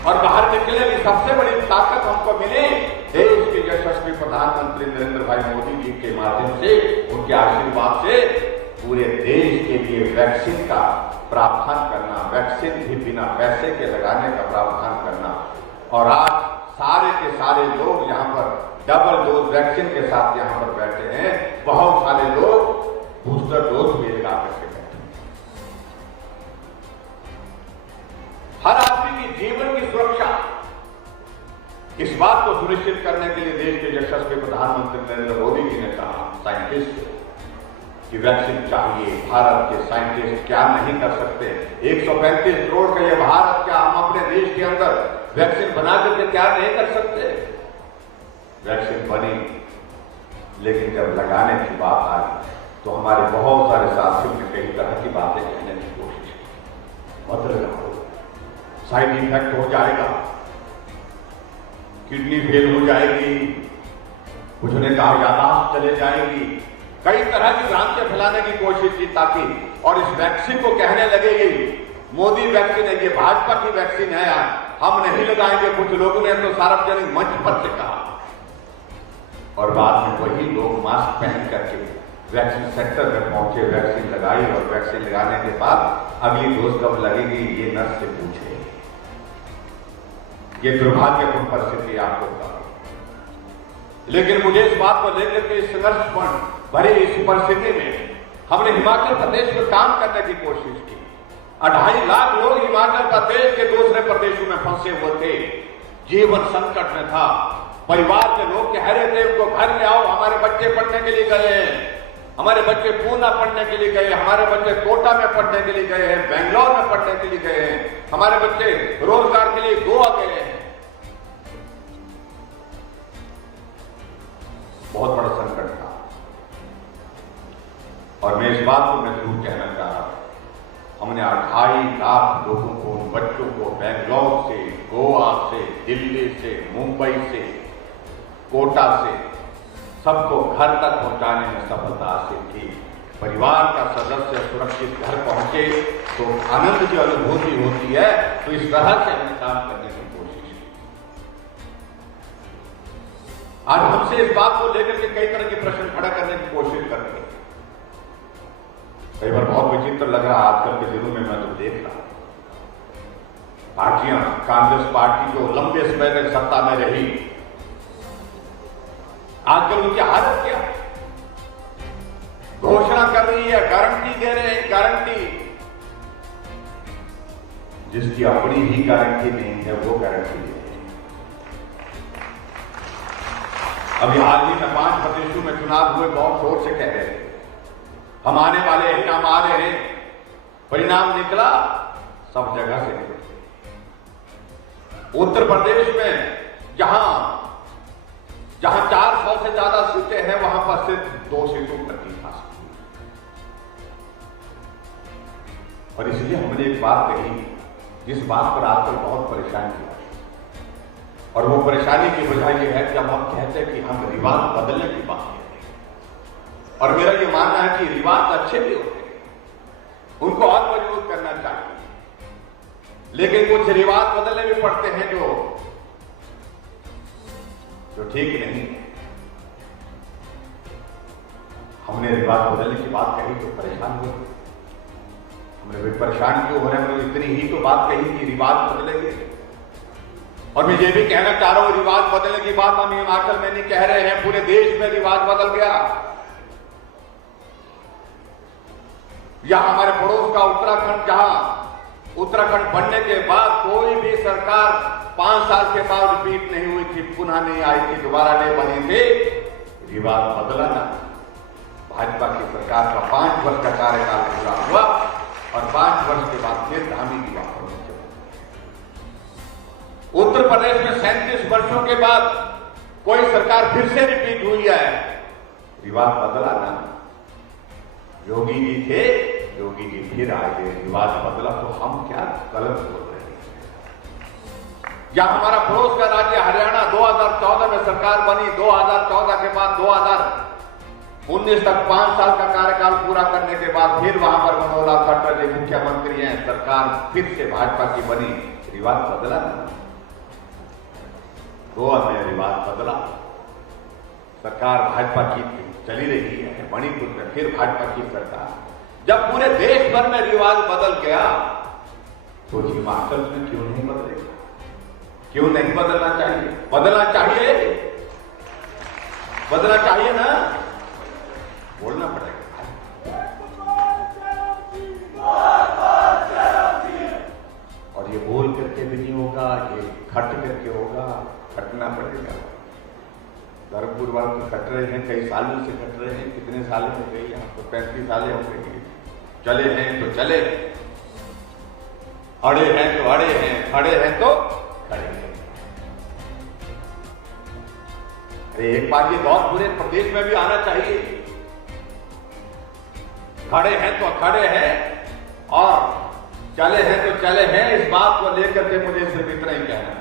और बाहर निकलने की सबसे बड़ी ताकत हमको मिली देश के यशस्वी प्रधानमंत्री नरेंद्र भाई मोदी जी के माध्यम से, उनके आशीर्वाद से पूरे देश के लिए वैक्सीन का प्रावधान करना, वैक्सीन भी बिना पैसे के लगाने का प्रावधान करना। और आज सारे के सारे लोग यहां पर डबल डोज वैक्सीन के साथ यहां पर बैठे हैं। बहुत सारे लोग बूस्टर डोज भी लगा करके बैठे हैं। हर आदमी की जीवन की सुरक्षा, इस बात को सुनिश्चित करने के लिए देश के यशस्वी प्रधानमंत्री नरेंद्र मोदी जी ने कहा साइंटिस्ट कि वैक्सीन चाहिए। भारत के साइंटिस्ट क्या नहीं कर सकते? 135 करोड़ का ये भारत, क्या हम अपने देश के अंदर वैक्सीन बना करके क्या नहीं कर सकते? वैक्सीन बनी, लेकिन जब लगाने की बात आई तो हमारे बहुत सारे साथियों ने कई तरह की बातें कहने की कोशिश की। मतलब साइड इफेक्ट हो जाएगा, किडनी फेल हो जाएगी, कुछ ने कहा यादाश्त चले जाएगी, कई तरह की भ्रांतियां फैलाने की कोशिश की ताकि, और इस वैक्सीन को कहने लगेगी मोदी वैक्सीन है, ये भाजपा की वैक्सीन है, हम नहीं लगाएंगे। कुछ लोगों ने तो सार्वजनिक मंच पर से कहा और बाद में वही लोग मास्क पहन करके वैक्सीन सेंटर में पहुंचे, वैक्सीन लगाई और वैक्सीन लगाने के बाद अगली डोज कब लगेगी ये नर्स से पूछे। ये दुर्भाग्यपूर्ण परिस्थिति आपको बता। लेकिन मुझे इस बात को लेकर के संघर्षपूर्ण भरी इस परिस्थिति में हमने हिमाचल प्रदेश में काम करने की कोशिश की। 2.5 लाख लोग हिमाचल प्रदेश के दूसरे प्रदेशों में फंसे हुए थे, जीवन संकट में था। परिवार के लोग कह रहे थे उनको घर ले आओ, हमारे बच्चे पढ़ने के लिए गए हैं, हमारे बच्चे पूना पढ़ने के लिए गए, हमारे बच्चे कोटा में पढ़ने के लिए गए हैं, बेंगलोर में पढ़ने के लिए गए हैं, हमारे बच्चे रोजगार के लिए गोवा गए हैं। बहुत बड़ा संकट था और मैं इस बात को मैं जरूर कहना चाह रहा हूं, हमने 2.5 लाख लोगों को, उन बच्चों को बेंगलोर से, गोवा से, दिल्ली से, मुंबई से, कोटा से, सबको घर तक पहुंचाने में सफलता हासिल की। परिवार का सदस्य सुरक्षित घर पहुंचे तो आनंद की अनुभूति होती है। तो इस तरह से हमने काम करने की कोशिश की। आज हमसे इस बात को लेकर के कई तरह के प्रश्न खड़ा करने की कोशिश करते हैं। कई बार बहुत विचित्र लग रहा आजकल के दिनों में, मैं तो देख रहा पार्टियां, कांग्रेस पार्टी जो लंबे समय तक सत्ता में रही, आजकल उनकी हालत क्या है? घोषणा कर रही है, गारंटी दे रहे हैं, गारंटी, जिसकी अपनी ही गारंटी नहीं है वो गारंटी दे रहे हैं। अभी हाल ही में 5 प्रदेशों में चुनाव हुए, बहुत जोर से कह रहे थे हम आने वाले हैं, हम आ रहे हैं। परिणाम निकला, सब जगह से निकले। उत्तर प्रदेश में जहां 400 से ज्यादा सीटें हैं, वहां पर सिर्फ 2 सीटों पर जीत हासिल हुई। और इसलिए हमने एक बात कही जिस बात पर आजकल बहुत परेशानी है, और वो परेशानी की वजह यह है कि हम कहते हैं कि हम रिवाज बदलने की बात कहते हैं। और मेरा ये मानना है कि रिवाज अच्छे भी होते हैं, उनको और मजबूत करना चाहिए। लेकिन कुछ रिवाज बदलने भी पड़ते हैं जो ठीक नहीं है। हमने रिवाज बदलने की बात कही तो परेशान हुए। हमने भी परेशान क्यों हो रहे हैं? इतनी ही तो बात कही कि रिवाज बदलेंगे। और मैं ये भी कहना चाह रहा हूं, रिवाज बदलने की बात हम हिमाचल में नहीं कह रहे हैं, पूरे देश में रिवाज बदल गया। यहां हमारे पड़ोस का उत्तराखंड, जहां उत्तराखंड बनने के बाद कोई भी सरकार 5 साल के बाद रिपीट नहीं हुई थी, पुनः नहीं आई थी, दोबारा नहीं बनी थी, रिवाज बदला ना। भाजपा की सरकार का 5 वर्ष का कार्यकाल पूरा हुआ और 5 वर्ष के बाद फिर धामी की बात होनी चाहिए। उत्तर प्रदेश में 37 वर्षों के बाद कोई सरकार फिर से रिपीट हुई है, रिवाज बदला ना। योगी जी थे, योगी जी फिर आए, रिवाज बदला तो हम क्या गलत बोल रहे हैं? या हमारा पड़ोस का राज्य हरियाणा 2014 में सरकार बनी, 2014 के बाद 2019 तक 5 साल का कार्यकाल पूरा करने के बाद फिर वहां पर मनोहर खट्टर जी मुख्यमंत्री हैं, सरकार फिर से भाजपा की बनी, रिवाज बदला ना। गोवा में रिवाज बदला, सरकार भाजपा की चली रही है, मणिपुर में फिर भाजपा की सरकार। जब पूरे देश भर में रिवाज बदल गया तो हिमाचल में क्यों नहीं बदलेगा? क्यों नहीं बदलना चाहिए? बदलना चाहिए, बदलना चाहिए ना, बोलना पड़ेगा। और ये बोल करके भी नहीं होगा, ये खट करके होगा, खटना पड़ेगा। धर्मपुर वाले तो खट रहे हैं, कई सालों से खट रहे हैं, कितने सालों हो गए, यहाँ तो 35 साल हो गए, चले हैं तो चले, अड़े हैं तो अड़े हैं, खड़े हैं तो खड़े हैं। अरे एक बार ये दौर पूरे प्रदेश में भी आना चाहिए। खड़े हैं तो खड़े हैं और चले हैं तो चले हैं। इस बात को लेकर के मुझे सिर्फ इतना ही कहना है,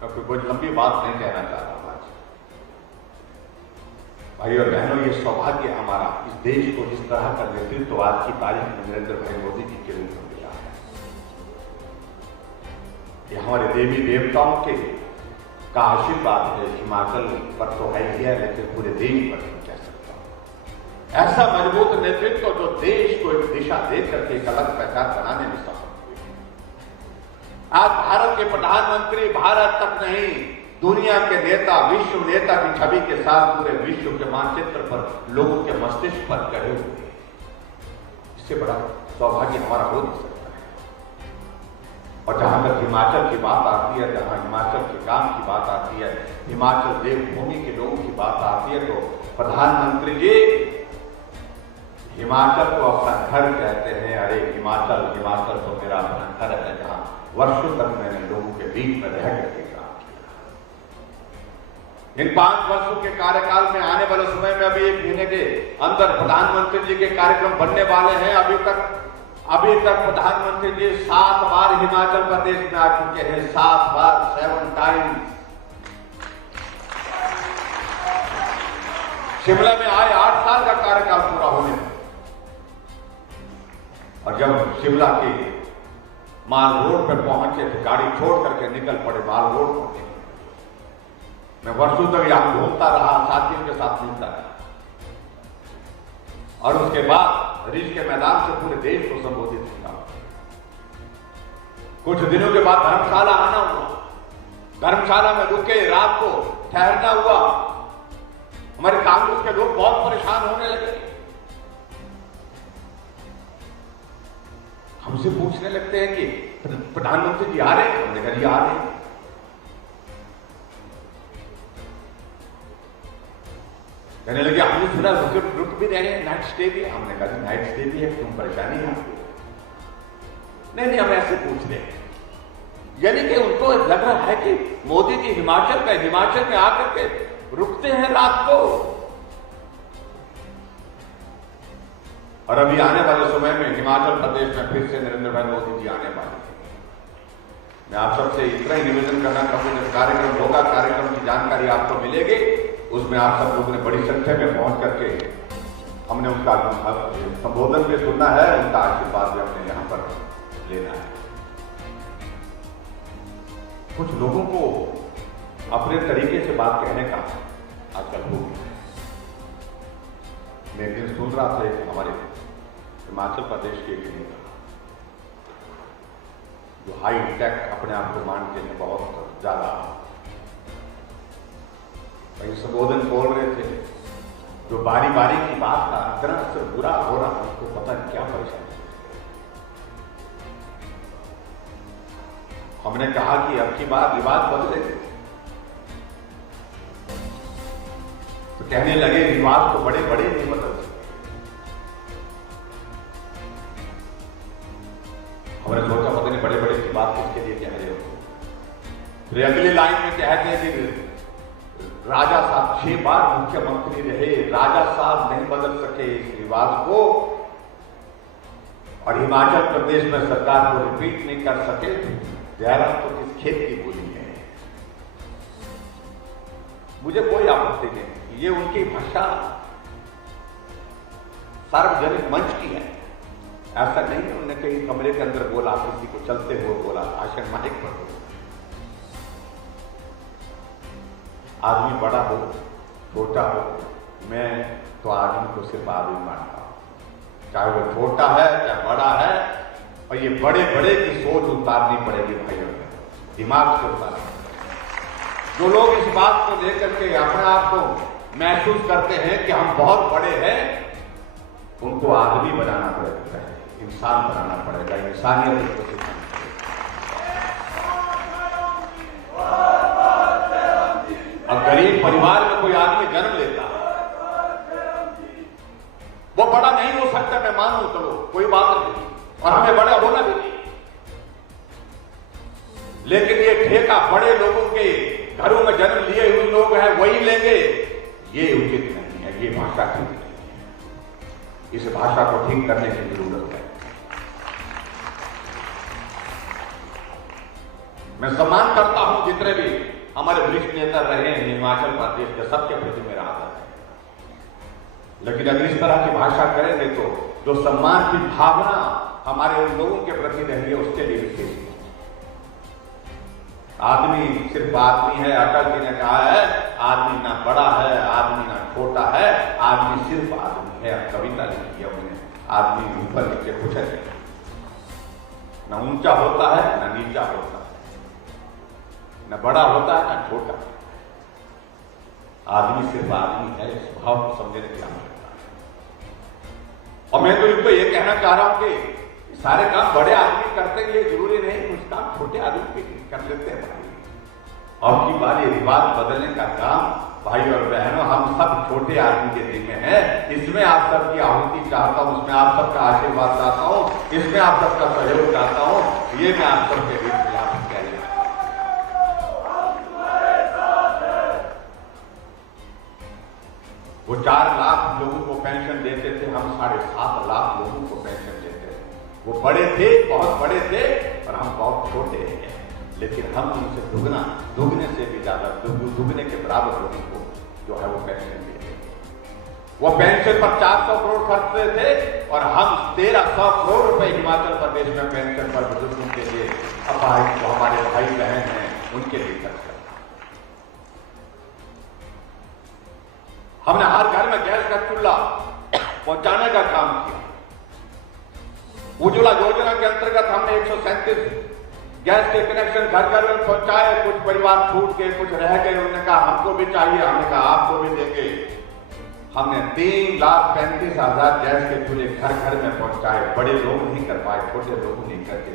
क्योंकि कोई लंबी बात नहीं कहना चाह रहा। भाई और बहनों, ये सौभाग्य हमारा इस देश को इस तरह का नेतृत्व आज की तारीख में नरेंद्र भाई मोदी जी के रूप में मिला है। ये हमारे देवी देवताओं के का आशीर्वाद है। हिमाचल पर तो है ही है, लेकिन पूरे देश पर नहीं कह सकता। ऐसा मजबूत नेतृत्व जो देश को एक दिशा दे करके एक अलग पहचान बनाने में सफल हुए। आज भारत के प्रधानमंत्री भारत तक नहीं, दुनिया के नेता, विश्व नेता की छवि के साथ पूरे विश्व के मानचित्र पर लोगों के मस्तिष्क पर चढ़े हुए हैं। इससे बड़ा सौभाग्य हमारा हो नहीं सकता है। और जहां तक हिमाचल की बात आती है, जहां हिमाचल के काम की बात आती है, हिमाचल देवभूमि के लोगों की बात आती है, तो प्रधानमंत्री जी हिमाचल को अपना घर कहते हैं। अरे हिमाचल, हिमाचल तो मेरा अपना घर है, जहां वर्षों तक मैंने लोगों के बीच में रह करके इन 5 वर्षों के कार्यकाल में आने वाले समय में अभी 1 महीने के अंदर प्रधानमंत्री जी के कार्यक्रम बनने वाले हैं। अभी तक प्रधानमंत्री जी 7 बार हिमाचल प्रदेश में आ चुके हैं, 7 बार, 7 टाइम्स। शिमला में आए 8 साल का कार्यकाल पूरा होने में, और जब शिमला के माल रोड पर पहुंचे थे, गाड़ी छोड़ करके निकल पड़े माल रोड पर। मैं वर्षों तक यहां घूमता रहा, साथियों के साथ मिलता रहा, और उसके बाद रिज के मैदान से पूरे देश को संबोधित किया। कुछ दिनों के बाद धर्मशाला आना हुआ, धर्मशाला में रुके, रात को ठहरना हुआ। हमारे कांग्रेस के लोग बहुत परेशान होने लगे, हमसे पूछने लगते हैं कि प्रधानमंत्री जी आ रहे हैं? हमने कहा जी आ रहे हैं। कहने लगे हमने सुना रुक भी रहे हैं, नाइट स्टे भी। हमने कहा नाइट स्टे भी है, क्यों परेशानी है? नहीं, हम ऐसे पूछ रहे हैं, यानी कि उनको लग रहा है कि मोदी जी हिमाचल में आकर के रुकते हैं रात को। और अभी आने वाले समय में हिमाचल प्रदेश में फिर से नरेंद्र भाई मोदी जी आने वाले हैं। मैं आप सबसे इतना ही निवेदन करना चाहूंगा, जब कार्यक्रम होगा, कार्यक्रम की जानकारी आपको मिलेगी, उसमें आप सब लोगों ने बड़ी संख्या में पहुंच करके हमने उनका संबोधन भी सुनना है, उनका आशीर्वाद भी हमने यहाँ पर लेना है। कुछ लोगों को अपने तरीके से बात कहने का आजकल हो गया है। मैं एक दिन सुन रहा था एक हमारे हिमाचल प्रदेश के एक नेता जो हाई टेक अपने आप को मानते हैं बहुत ज्यादा, कहीं संबोधन बोल रहे थे, जो बारी बारी की बात का इतना से बुरा हो रहा है, उसको पता नहीं क्या परेशानी। हमने कहा कि अब की बार रिवाज बदलेंगे, तो कहने लगे रिवाज तो बड़े बड़े नहीं बदल सकते। हमने सोचा पता नहीं बड़े बड़े की बात किसके लिए कह रहे हो। फिर अगली लाइन में कहते हैं कि राजा साहब 6 बार मुख्यमंत्री रहे, राजा साहब नहीं बदल सके इस रिवाज को, और हिमाचल प्रदेश में सरकार को रिपीट नहीं कर सके। जयराम तो किस खेत की बोली है, मुझे कोई आपत्ति नहीं, ये उनकी भाषा सार्वजनिक मंच की है, ऐसा नहीं है उन्होंने कहीं कमरे के अंदर बोला, किसी को चलते हुए बोला, भाषण माइक पर बोला। आदमी बड़ा हो छोटा हो, मैं तो आदमी को सिर्फ आदमी मानता हूं, चाहे वो छोटा है चाहे बड़ा है, और ये बड़े बड़े की सोच उतारनी पड़ेगी भाइयों, दिमाग से उतारनी पड़ेगी। जो लोग इस बात को लेकर के अपने आप को महसूस करते हैं कि हम बहुत बड़े हैं, उनको आदमी बनाना पड़ेगा, इंसान बनाना पड़ेगा, इंसानियत को सिखाना पड़ेगा। अब गरीब परिवार में कोई आदमी जन्म लेता है, वो बड़ा नहीं हो सकता, मैं मानूं, चलो कोई बात नहीं, और हमें बड़ा होना भी नहीं, लेकिन ये ठेका बड़े लोगों के घरों में जन्म लिए हुए लोग हैं वही लेंगे, ये उचित नहीं है, ये भाषा ठीक नहीं है। इस भाषा को ठीक करने की जरूरत है। मैं सम्मान करता हूं जितने भी हमारे वरिष्ठ नेता रहे हैं हिमाचल प्रदेश के, सबके प्रति मेरा आदर है, लेकिन अगर इस तरह की भाषा करेंगे तो जो सम्मान की भावना हमारे उन लोगों के प्रति रही है उसके लिए विशेष नहीं। आदमी सिर्फ आदमी है, अटल जी ने कहा है आदमी ना बड़ा है, आदमी ना छोटा है, आदमी सिर्फ आदमी है। कविता लिखी है उन्होंने, आदमी ऊपर नीचे कुछ है, न ऊंचा होता है न नीचा होता है, न बड़ा होता है न छोटा, आदमी सिर्फ आदमी है। इस भाव को समझने की आवश्यकता है। और मैं तो इनको ये कहना चाह रहा हूं कि सारे काम बड़े आदमी करते हैं, ये जरूरी नहीं, कुछ काम छोटे आदमी भी कर लेते हैं भाई। और की बात ये रिवाज बदलने का काम भाई और बहनों हम सब छोटे आदमी के दिल में है। इसमें आप सबकी आहुति चाहता हूं, इसमें आप सबका आशीर्वाद चाहता हूं, इसमें आप सबका सहयोग चाहता हूं, ये मैं आप सबके बीच में आप कह रहा हूं। वो 4 लाख लोगों को पेंशन देते थे, हम 7.5 लाख लोगों को पेंशन देते थे। वो बड़े थे, बहुत बड़े थे, और हम बहुत छोटे हैं, लेकिन हम उनसे दुगने से भी ज्यादा, दुगने के बराबर लोगों को जो है वो पेंशन देते थे। वो पेंशन पर 400 करोड़ खर्चते थे, और हम 1300 करोड़ रुपए हिमाचल प्रदेश में पेंशन पर बुजुर्गों के लिए, अपाहिज जो हमारे भाई बहन हैं उनके लिए खर्च करते। हमने हर घर में गैस का चूल्हा पहुंचाने का काम किया। उज्ज्वला योजना के अंतर्गत हमने 137 गैस के कनेक्शन घर घर में पहुंचाए। कुछ परिवार छूट गए, कुछ रह गए, उन्होंने कहा हमको भी चाहिए, हमने कहा आपको भी देंगे। हमने 3,35,000 गैस के चूल्हे घर घर में पहुंचाए। बड़े लोग नहीं कर पाए, छोटे लोग नहीं करके।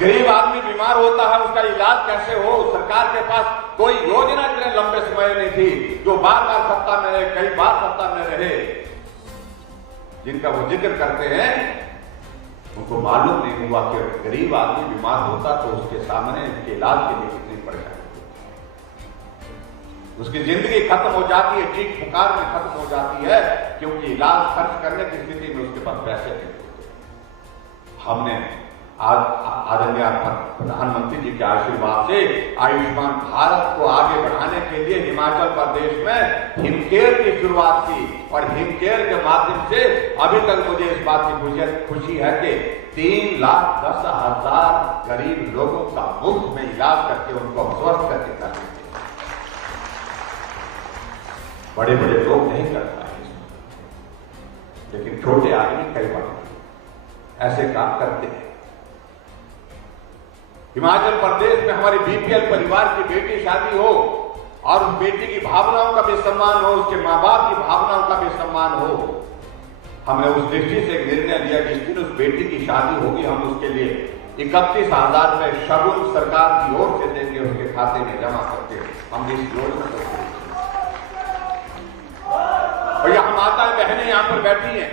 गरीब आदमी बीमार होता है, उसका इलाज कैसे हो, सरकार के पास कोई योजना इतने लंबे समय नहीं थी। जो बार बार सत्ता में रहे, कई बार सत्ता में रहे, जिनका वो जिक्र करते हैं, उनको मालूम नहीं हुआ कि गरीब आदमी बीमार होता तो उसके सामने उसके इलाज के लिए कितनी परेशानी होती, उसकी जिंदगी खत्म हो जाती है, चीख पुकार में खत्म हो जाती है, क्योंकि इलाज खर्च करने की स्थिति में उसके पास पैसे नहीं होते। हमने आदरणीय प्रधानमंत्री जी के आशीर्वाद से आयुष्मान भारत को आगे बढ़ाने के लिए हिमाचल प्रदेश में हिमकेयर की शुरुआत की और हिमकेयर के माध्यम से अभी तक मुझे इस बात की खुशी है कि 3,10,000 गरीब लोगों का मुफ्त में इलाज करके उनको स्वस्थ करके करते हैं। बड़े बड़े लोग नहीं कर पाए, लेकिन छोटे आदमी कई बार ऐसे काम करते हैं। हिमाचल प्रदेश में हमारी बीपीएल परिवार की बेटी शादी हो और उस बेटी की भावनाओं का भी सम्मान हो, उसके माँ बाप की भावनाओं का भी सम्मान हो। हमने उस दृष्टि से एक निर्णय लिया कि जिस दिन उस बेटी की शादी होगी हम उसके लिए 31,000 रुपए शगुन सरकार की ओर से देंगे, उसके खाते में जमा करके हम इस योजना को। और यहां माताएं बहनें यहां पर बैठी हैं,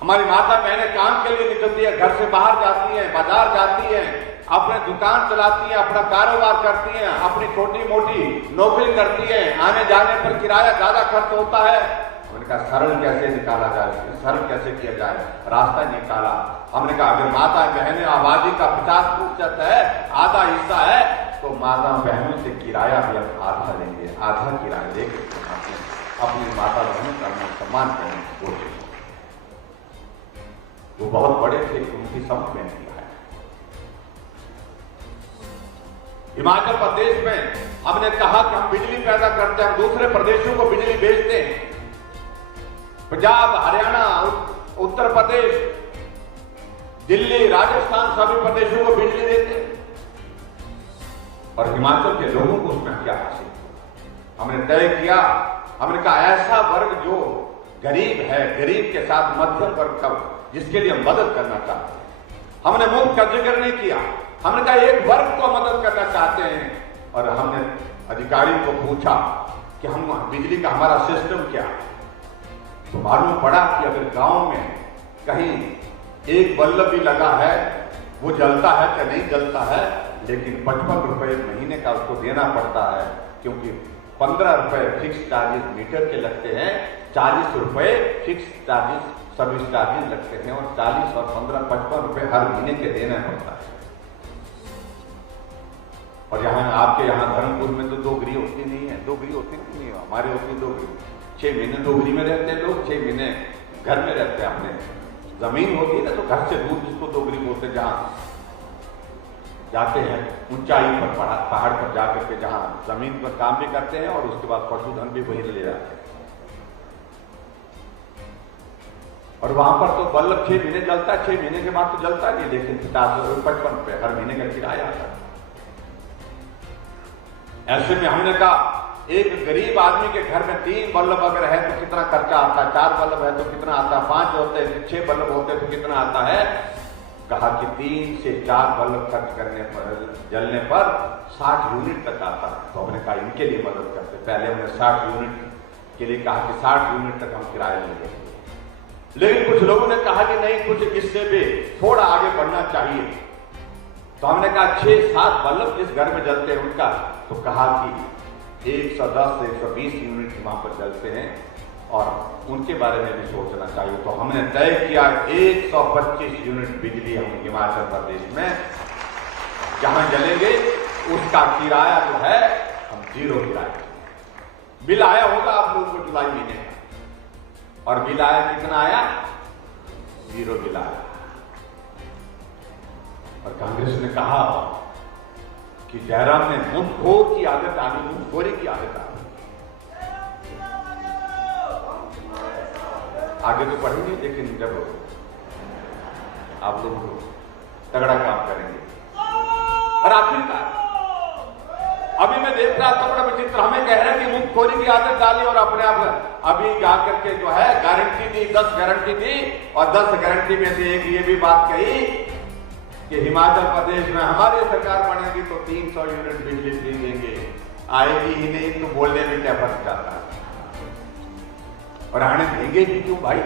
हमारी माता बहनें काम के लिए निकलती है, घर से बाहर जाती हैं, बाजार जाती हैं, अपने दुकान चलाती हैं, अपना कारोबार करती हैं, अपनी छोटी मोटी नौकरी करती हैं, आने जाने पर किराया ज्यादा खर्च होता है। हमने कहा सरल कैसे निकाला जाए, सरल कैसे किया जाए, रास्ता निकाला। हमने कहा अगर माता बहनें आबादी का 50% है, आधा हिस्सा है, तो माता बहनों से किराया भी हम आधा लेंगे, आधा किराया लेकर अपनी माता बहनों का सम्मान करने की कोशिश। वो बहुत बड़े थे, उनकी समझ में नहीं आया। हिमाचल प्रदेश में हमने कहा कि हम बिजली पैदा करते हैं, हम दूसरे प्रदेशों को बिजली बेचते हैं। पंजाब, हरियाणा, उत्तर प्रदेश, दिल्ली, राजस्थान सभी प्रदेशों को बिजली देते हैं और हिमाचल के लोगों को उसमें क्या हासिल। हमने तय किया, हमने कहा ऐसा वर्ग जो गरीब है, गरीब के साथ मध्यम वर्ग का, जिसके लिए हम मदद करना चाहते हैं। हमने मुफ्त का जिक्र नहीं किया, हमने कहा एक वर्ग को मदद करना चाहते हैं। और हमने अधिकारी को पूछा कि हम बिजली का हमारा सिस्टम क्या है, तो मालूम पड़ा कि अगर गांव में कहीं एक बल्ब भी लगा है, वो जलता है कि नहीं जलता है, लेकिन 55 रुपए महीने का उसको देना पड़ता है, क्योंकि 15 रुपए फिक्स चार्जेस मीटर के लगते हैं, 40 रुपए फिक्स चार्जेस सर्विस चार्जेस लगते हैं और 40 और 15 55 रुपए हर महीने के देना पड़ता है। और यहाँ आपके यहाँ धर्मपुर में तो 2 गृह होती नहीं है, 2 गृह होती नहीं है, हमारे होती 2 गृह। 6 महीने 2 गृह में रहते हैं लोग, 6 महीने घर में रहते हैं। अपने जमीन होती है ना, तो घर से दूर जिसको 2 गृह बोलते, जहाँ जाते हैं ऊंचाई पर, पहाड़ पर जाकर के जहाँ जमीन पर काम भी करते हैं और उसके बाद पशुधन भी वहीं ले जाते हैं। और वहां पर तो बल्ब 6 महीने जलता है, 6 महीने के बाद तो जलता नहीं, लेकिन 50 रुपए 55 रुपए हर महीने का किराया आता है। ऐसे में हमने कहा एक गरीब आदमी के घर में 3 बल्ब अगर है तो कितना खर्चा आता है, 4 बल्ब है तो कितना आता है, 5 होते हैं, 6 बल्ब होते हैं तो कितना आता है। कहा कि 3 से 4 बल्ब खर्च करने पर, जलने पर 60 यूनिट तक आता है। तो हमने कहा इनके लिए मदद करते। पहले हमने 60 यूनिट के लिए कहा कि 60 यूनिट तक हम किराया लेंगे, लेकिन कुछ लोगों ने कहा कि नहीं, कुछ इससे भी थोड़ा आगे बढ़ना चाहिए। तो हमने कहा 6-7 बल्ब जिस घर में जलते हैं उनका, तो कहा कि 110 से 120 यूनिट वहां पर जलते हैं और उनके बारे में भी सोचना चाहिए। तो हमने तय किया 125 यूनिट बिजली हम हिमाचल प्रदेश में जहां जलेंगे उसका किराया जो है हम 0 किराया। बिल आया होगा आप लोगों को जुलाई महीने का, और बिल आया कितना आया, 0 बिल आया। और कांग्रेस ने कहा कि जयराम ने मुफ्तखोर की आदत आ गई, मुफ्तखोरी की आदत आ गई। आगे तो पढ़ेंगे, लेकिन जब आप लोग तगड़ा काम करेंगे। और आखिरकार अभी मैं देख रहा था बड़ा विचित्र, हमें कह रहे हैं कि मुफ्तखोरी की आदत डाली और अपने आप अभी जाकर के जो है गारंटी दी, 10 गारंटी दी और 10 गारंटी में से एक ये भी बात कही कि हिमाचल प्रदेश में हमारी सरकार बनेगी तो 300 यूनिट बिजली फ्री देंगे। आएगी ही नहीं तो बोलने में क्या फर्क जाता है, और आने देंगे भी क्यों भाई?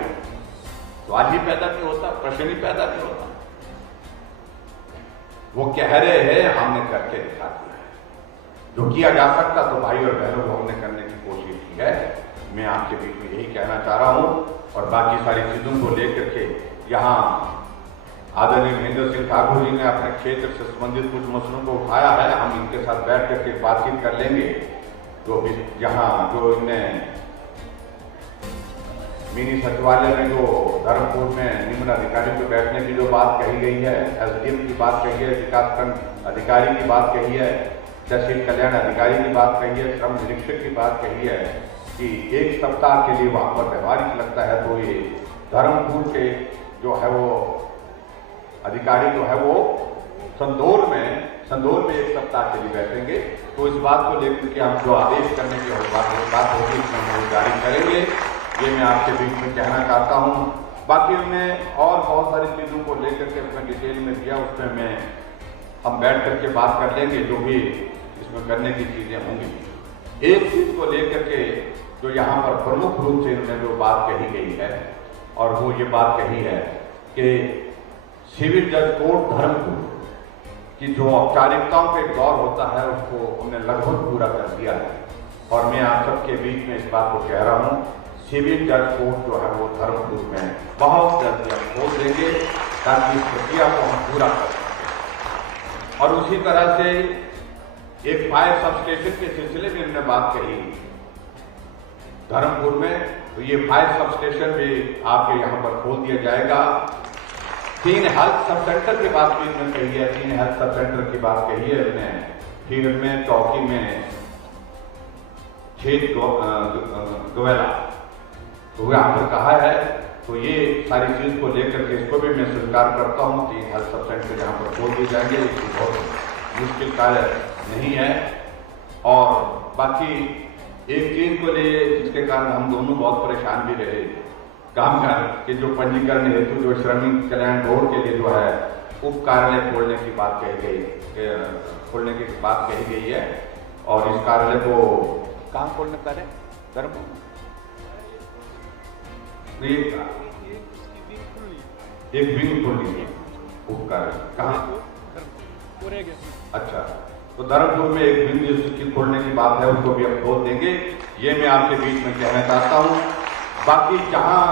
सवाल ही पैदा नहीं होता, प्रश्न ही पैदा नहीं होता। वो कह रहे हैं, हमने करके दिखा दिया। जो किया जा सकता तो भाई और बहनों को हमने करने की कोशिश की है। मैं आपके बीच में यही कहना चाह रहा हूं और बाकी सारी चीजों को लेकर के यहाँ आदरणीय महेंद्र सिंह ठाकुर जी ने अपने क्षेत्र से संबंधित कुछ मसलों को उठाया है। हम इनके साथ बैठ करके बातचीत कर लेंगे। जो भी यहाँ जो इनने मिनी सचिवालय में जो धर्मपुर में निम्न अधिकारी को बैठने की जो बात कही गई है, एसडीएम की बात कही है, विकासखंड अधिकारी की बात कही है, तहसील कल्याण अधिकारी की बात कही है, श्रम निरीक्षक की बात कही है कि 1 सप्ताह के लिए वहाँ पर व्यवहारिक लगता है। तो ये धर्मपुर के जो है वो अधिकारी जो है वो संदौर में 1 सप्ताह के लिए बैठेंगे। तो इस बात को लेकर के हम जो आदेश करने की बात होगी इसमें हम जारी करेंगे। ये मैं आपके बीच में कहना चाहता हूँ। बाकी मैं और बहुत सारी चीज़ों को लेकर के उसमें डिटेल में दिया, उसमें हम बैठ करके बात कर लेंगे जो भी इसमें करने की चीज़ें होंगी। एक चीज़ को लेकर के जो यहाँ पर प्रमुख रूप से इन्होंने जो बात कही गई है और वो ये बात कही है कि सिविल जज कोर्ट धर्मपुर की जो औपचारिकताओं का एक दौर होता है उसको उन्होंने लगभग पूरा कर दिया है। और मैं आप सबके बीच में इस बात को कह रहा हूँ, सिविल जज कोर्ट जो है वो धर्मपुर में बहुत जल्दी हम खोल देंगे ताकि इस प्रक्रिया को हम पूरा कर सकें। और उसी तरह से एक फायर सबस्टेशन के सिलसिले में इन्होंने बात कही धर्मपुर में, तो ये फायर सबस्टेशन भी आपके यहाँ पर खोल दिया जाएगा। 3 हेल्थ सब सेंटर की बात भी इन्होंने कही है, 3 हेल्थ सब सेंटर की बात कही है इन्होंने, फील्ड में, चौकी में, 6 गोवेला तो यहाँ पर कहा है। तो ये सारी चीज को लेकर के इसको भी मैं स्वीकार करता हूँ। 3 हेल्थ सब सेंटर यहाँ पर खोल दिए जाएंगे, इसकी बहुत मुश्किल कार्य नहीं है। और बाकी एक चीज को ले जिसके कारण हम दोनों बहुत परेशान भी रहे, कामगार के जो पंजीकरण हेतु जो श्रमिक कल्याण बोर्ड के लिए जो है उप कार्यालय खोलने की बात कही गई है। और इस कार्यालय को कहाँ खोलने का है? धर्मपुर एक विंग खोलनी है उप कार्यालय कहाँ? अच्छा, तो धर्मपुर में एक विंग जिसकी खोलने की बात है उसको भी हम खोल देंगे। ये मैं आपके बीच में कहना चाहता हूँ। बाकी जहाँ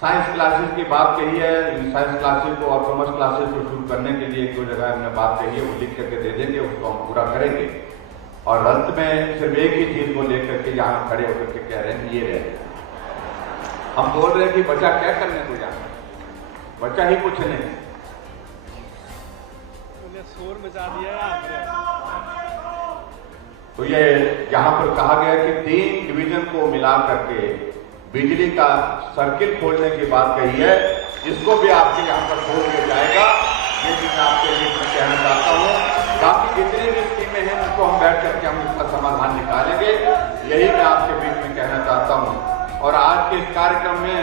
साइंस क्लासेस की बात कही है, इन साइंस क्लासेस को और कॉमर्स क्लासेस को शुरू करने के लिए 1-2 जगह हमने बात कही है, वो लिख करके दे देंगे, उसको हम पूरा करेंगे। और अंत में सिर्फ एक ही चीज को लेकर के यहाँ खड़े होकर के कह रहे हैं ये रहे, हम बोल रहे हैं कि बच्चा क्या करने को जाना, बच्चा ही कुछ नहीं, शोर मचा दिया। तो ये यहाँ पर कहा गया कि 3 डिवीजन को मिला करके बिजली का सर्किल खोलने की बात कही है, इसको भी आपके यहाँ पर खोल दिया जाएगा। ये भी मैं आपके बीच में कहना चाहता हूँ। बाकी जितनी भी स्कीमें हैं उनको हम बैठ करके हम इसका समाधान निकालेंगे, यही मैं आपके बीच में कहना चाहता हूँ। और आज के इस कार्यक्रम में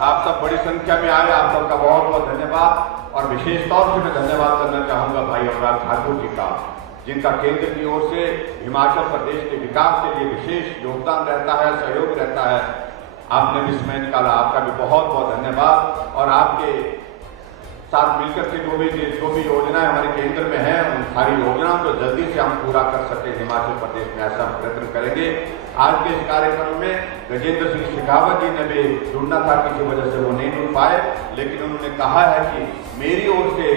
आप सब बड़ी संख्या में आए, आप सबका बहुत बहुत धन्यवाद। और विशेष तौर से मैं धन्यवाद करना चाहूँगा भाई अनुराग ठाकुर जी का, जिनका केंद्र की ओर से हिमाचल प्रदेश के विकास के लिए विशेष योगदान रहता है, सहयोग रहता है। आपने भी समय निकाला, आपका भी बहुत बहुत धन्यवाद। और आपके साथ मिलकर के जो भी योजनाएं हमारे केंद्र में हैं, उन सारी योजनाओं को जल्दी से हम पूरा कर सके हिमाचल प्रदेश में, ऐसा हम प्रयत्न करेंगे। आज के इस कार्यक्रम में गजेंद्र सिंह शेखावत जी ने भी जुड़ना था, किसी वजह से वो नहीं जुड़ पाए, लेकिन उन्होंने कहा है कि मेरी ओर से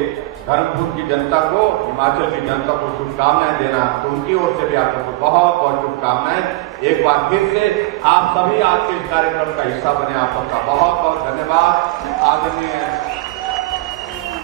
धर्मपुर की जनता को, हिमाचल की जनता को शुभकामनाएं देना, तो उनकी ओर से भी आप सबको बहुत बहुत शुभकामनाएं। एक बार फिर से आप सभी आज के इस कार्यक्रम का हिस्सा बने, आप सबका बहुत बहुत धन्यवाद। आदरणीय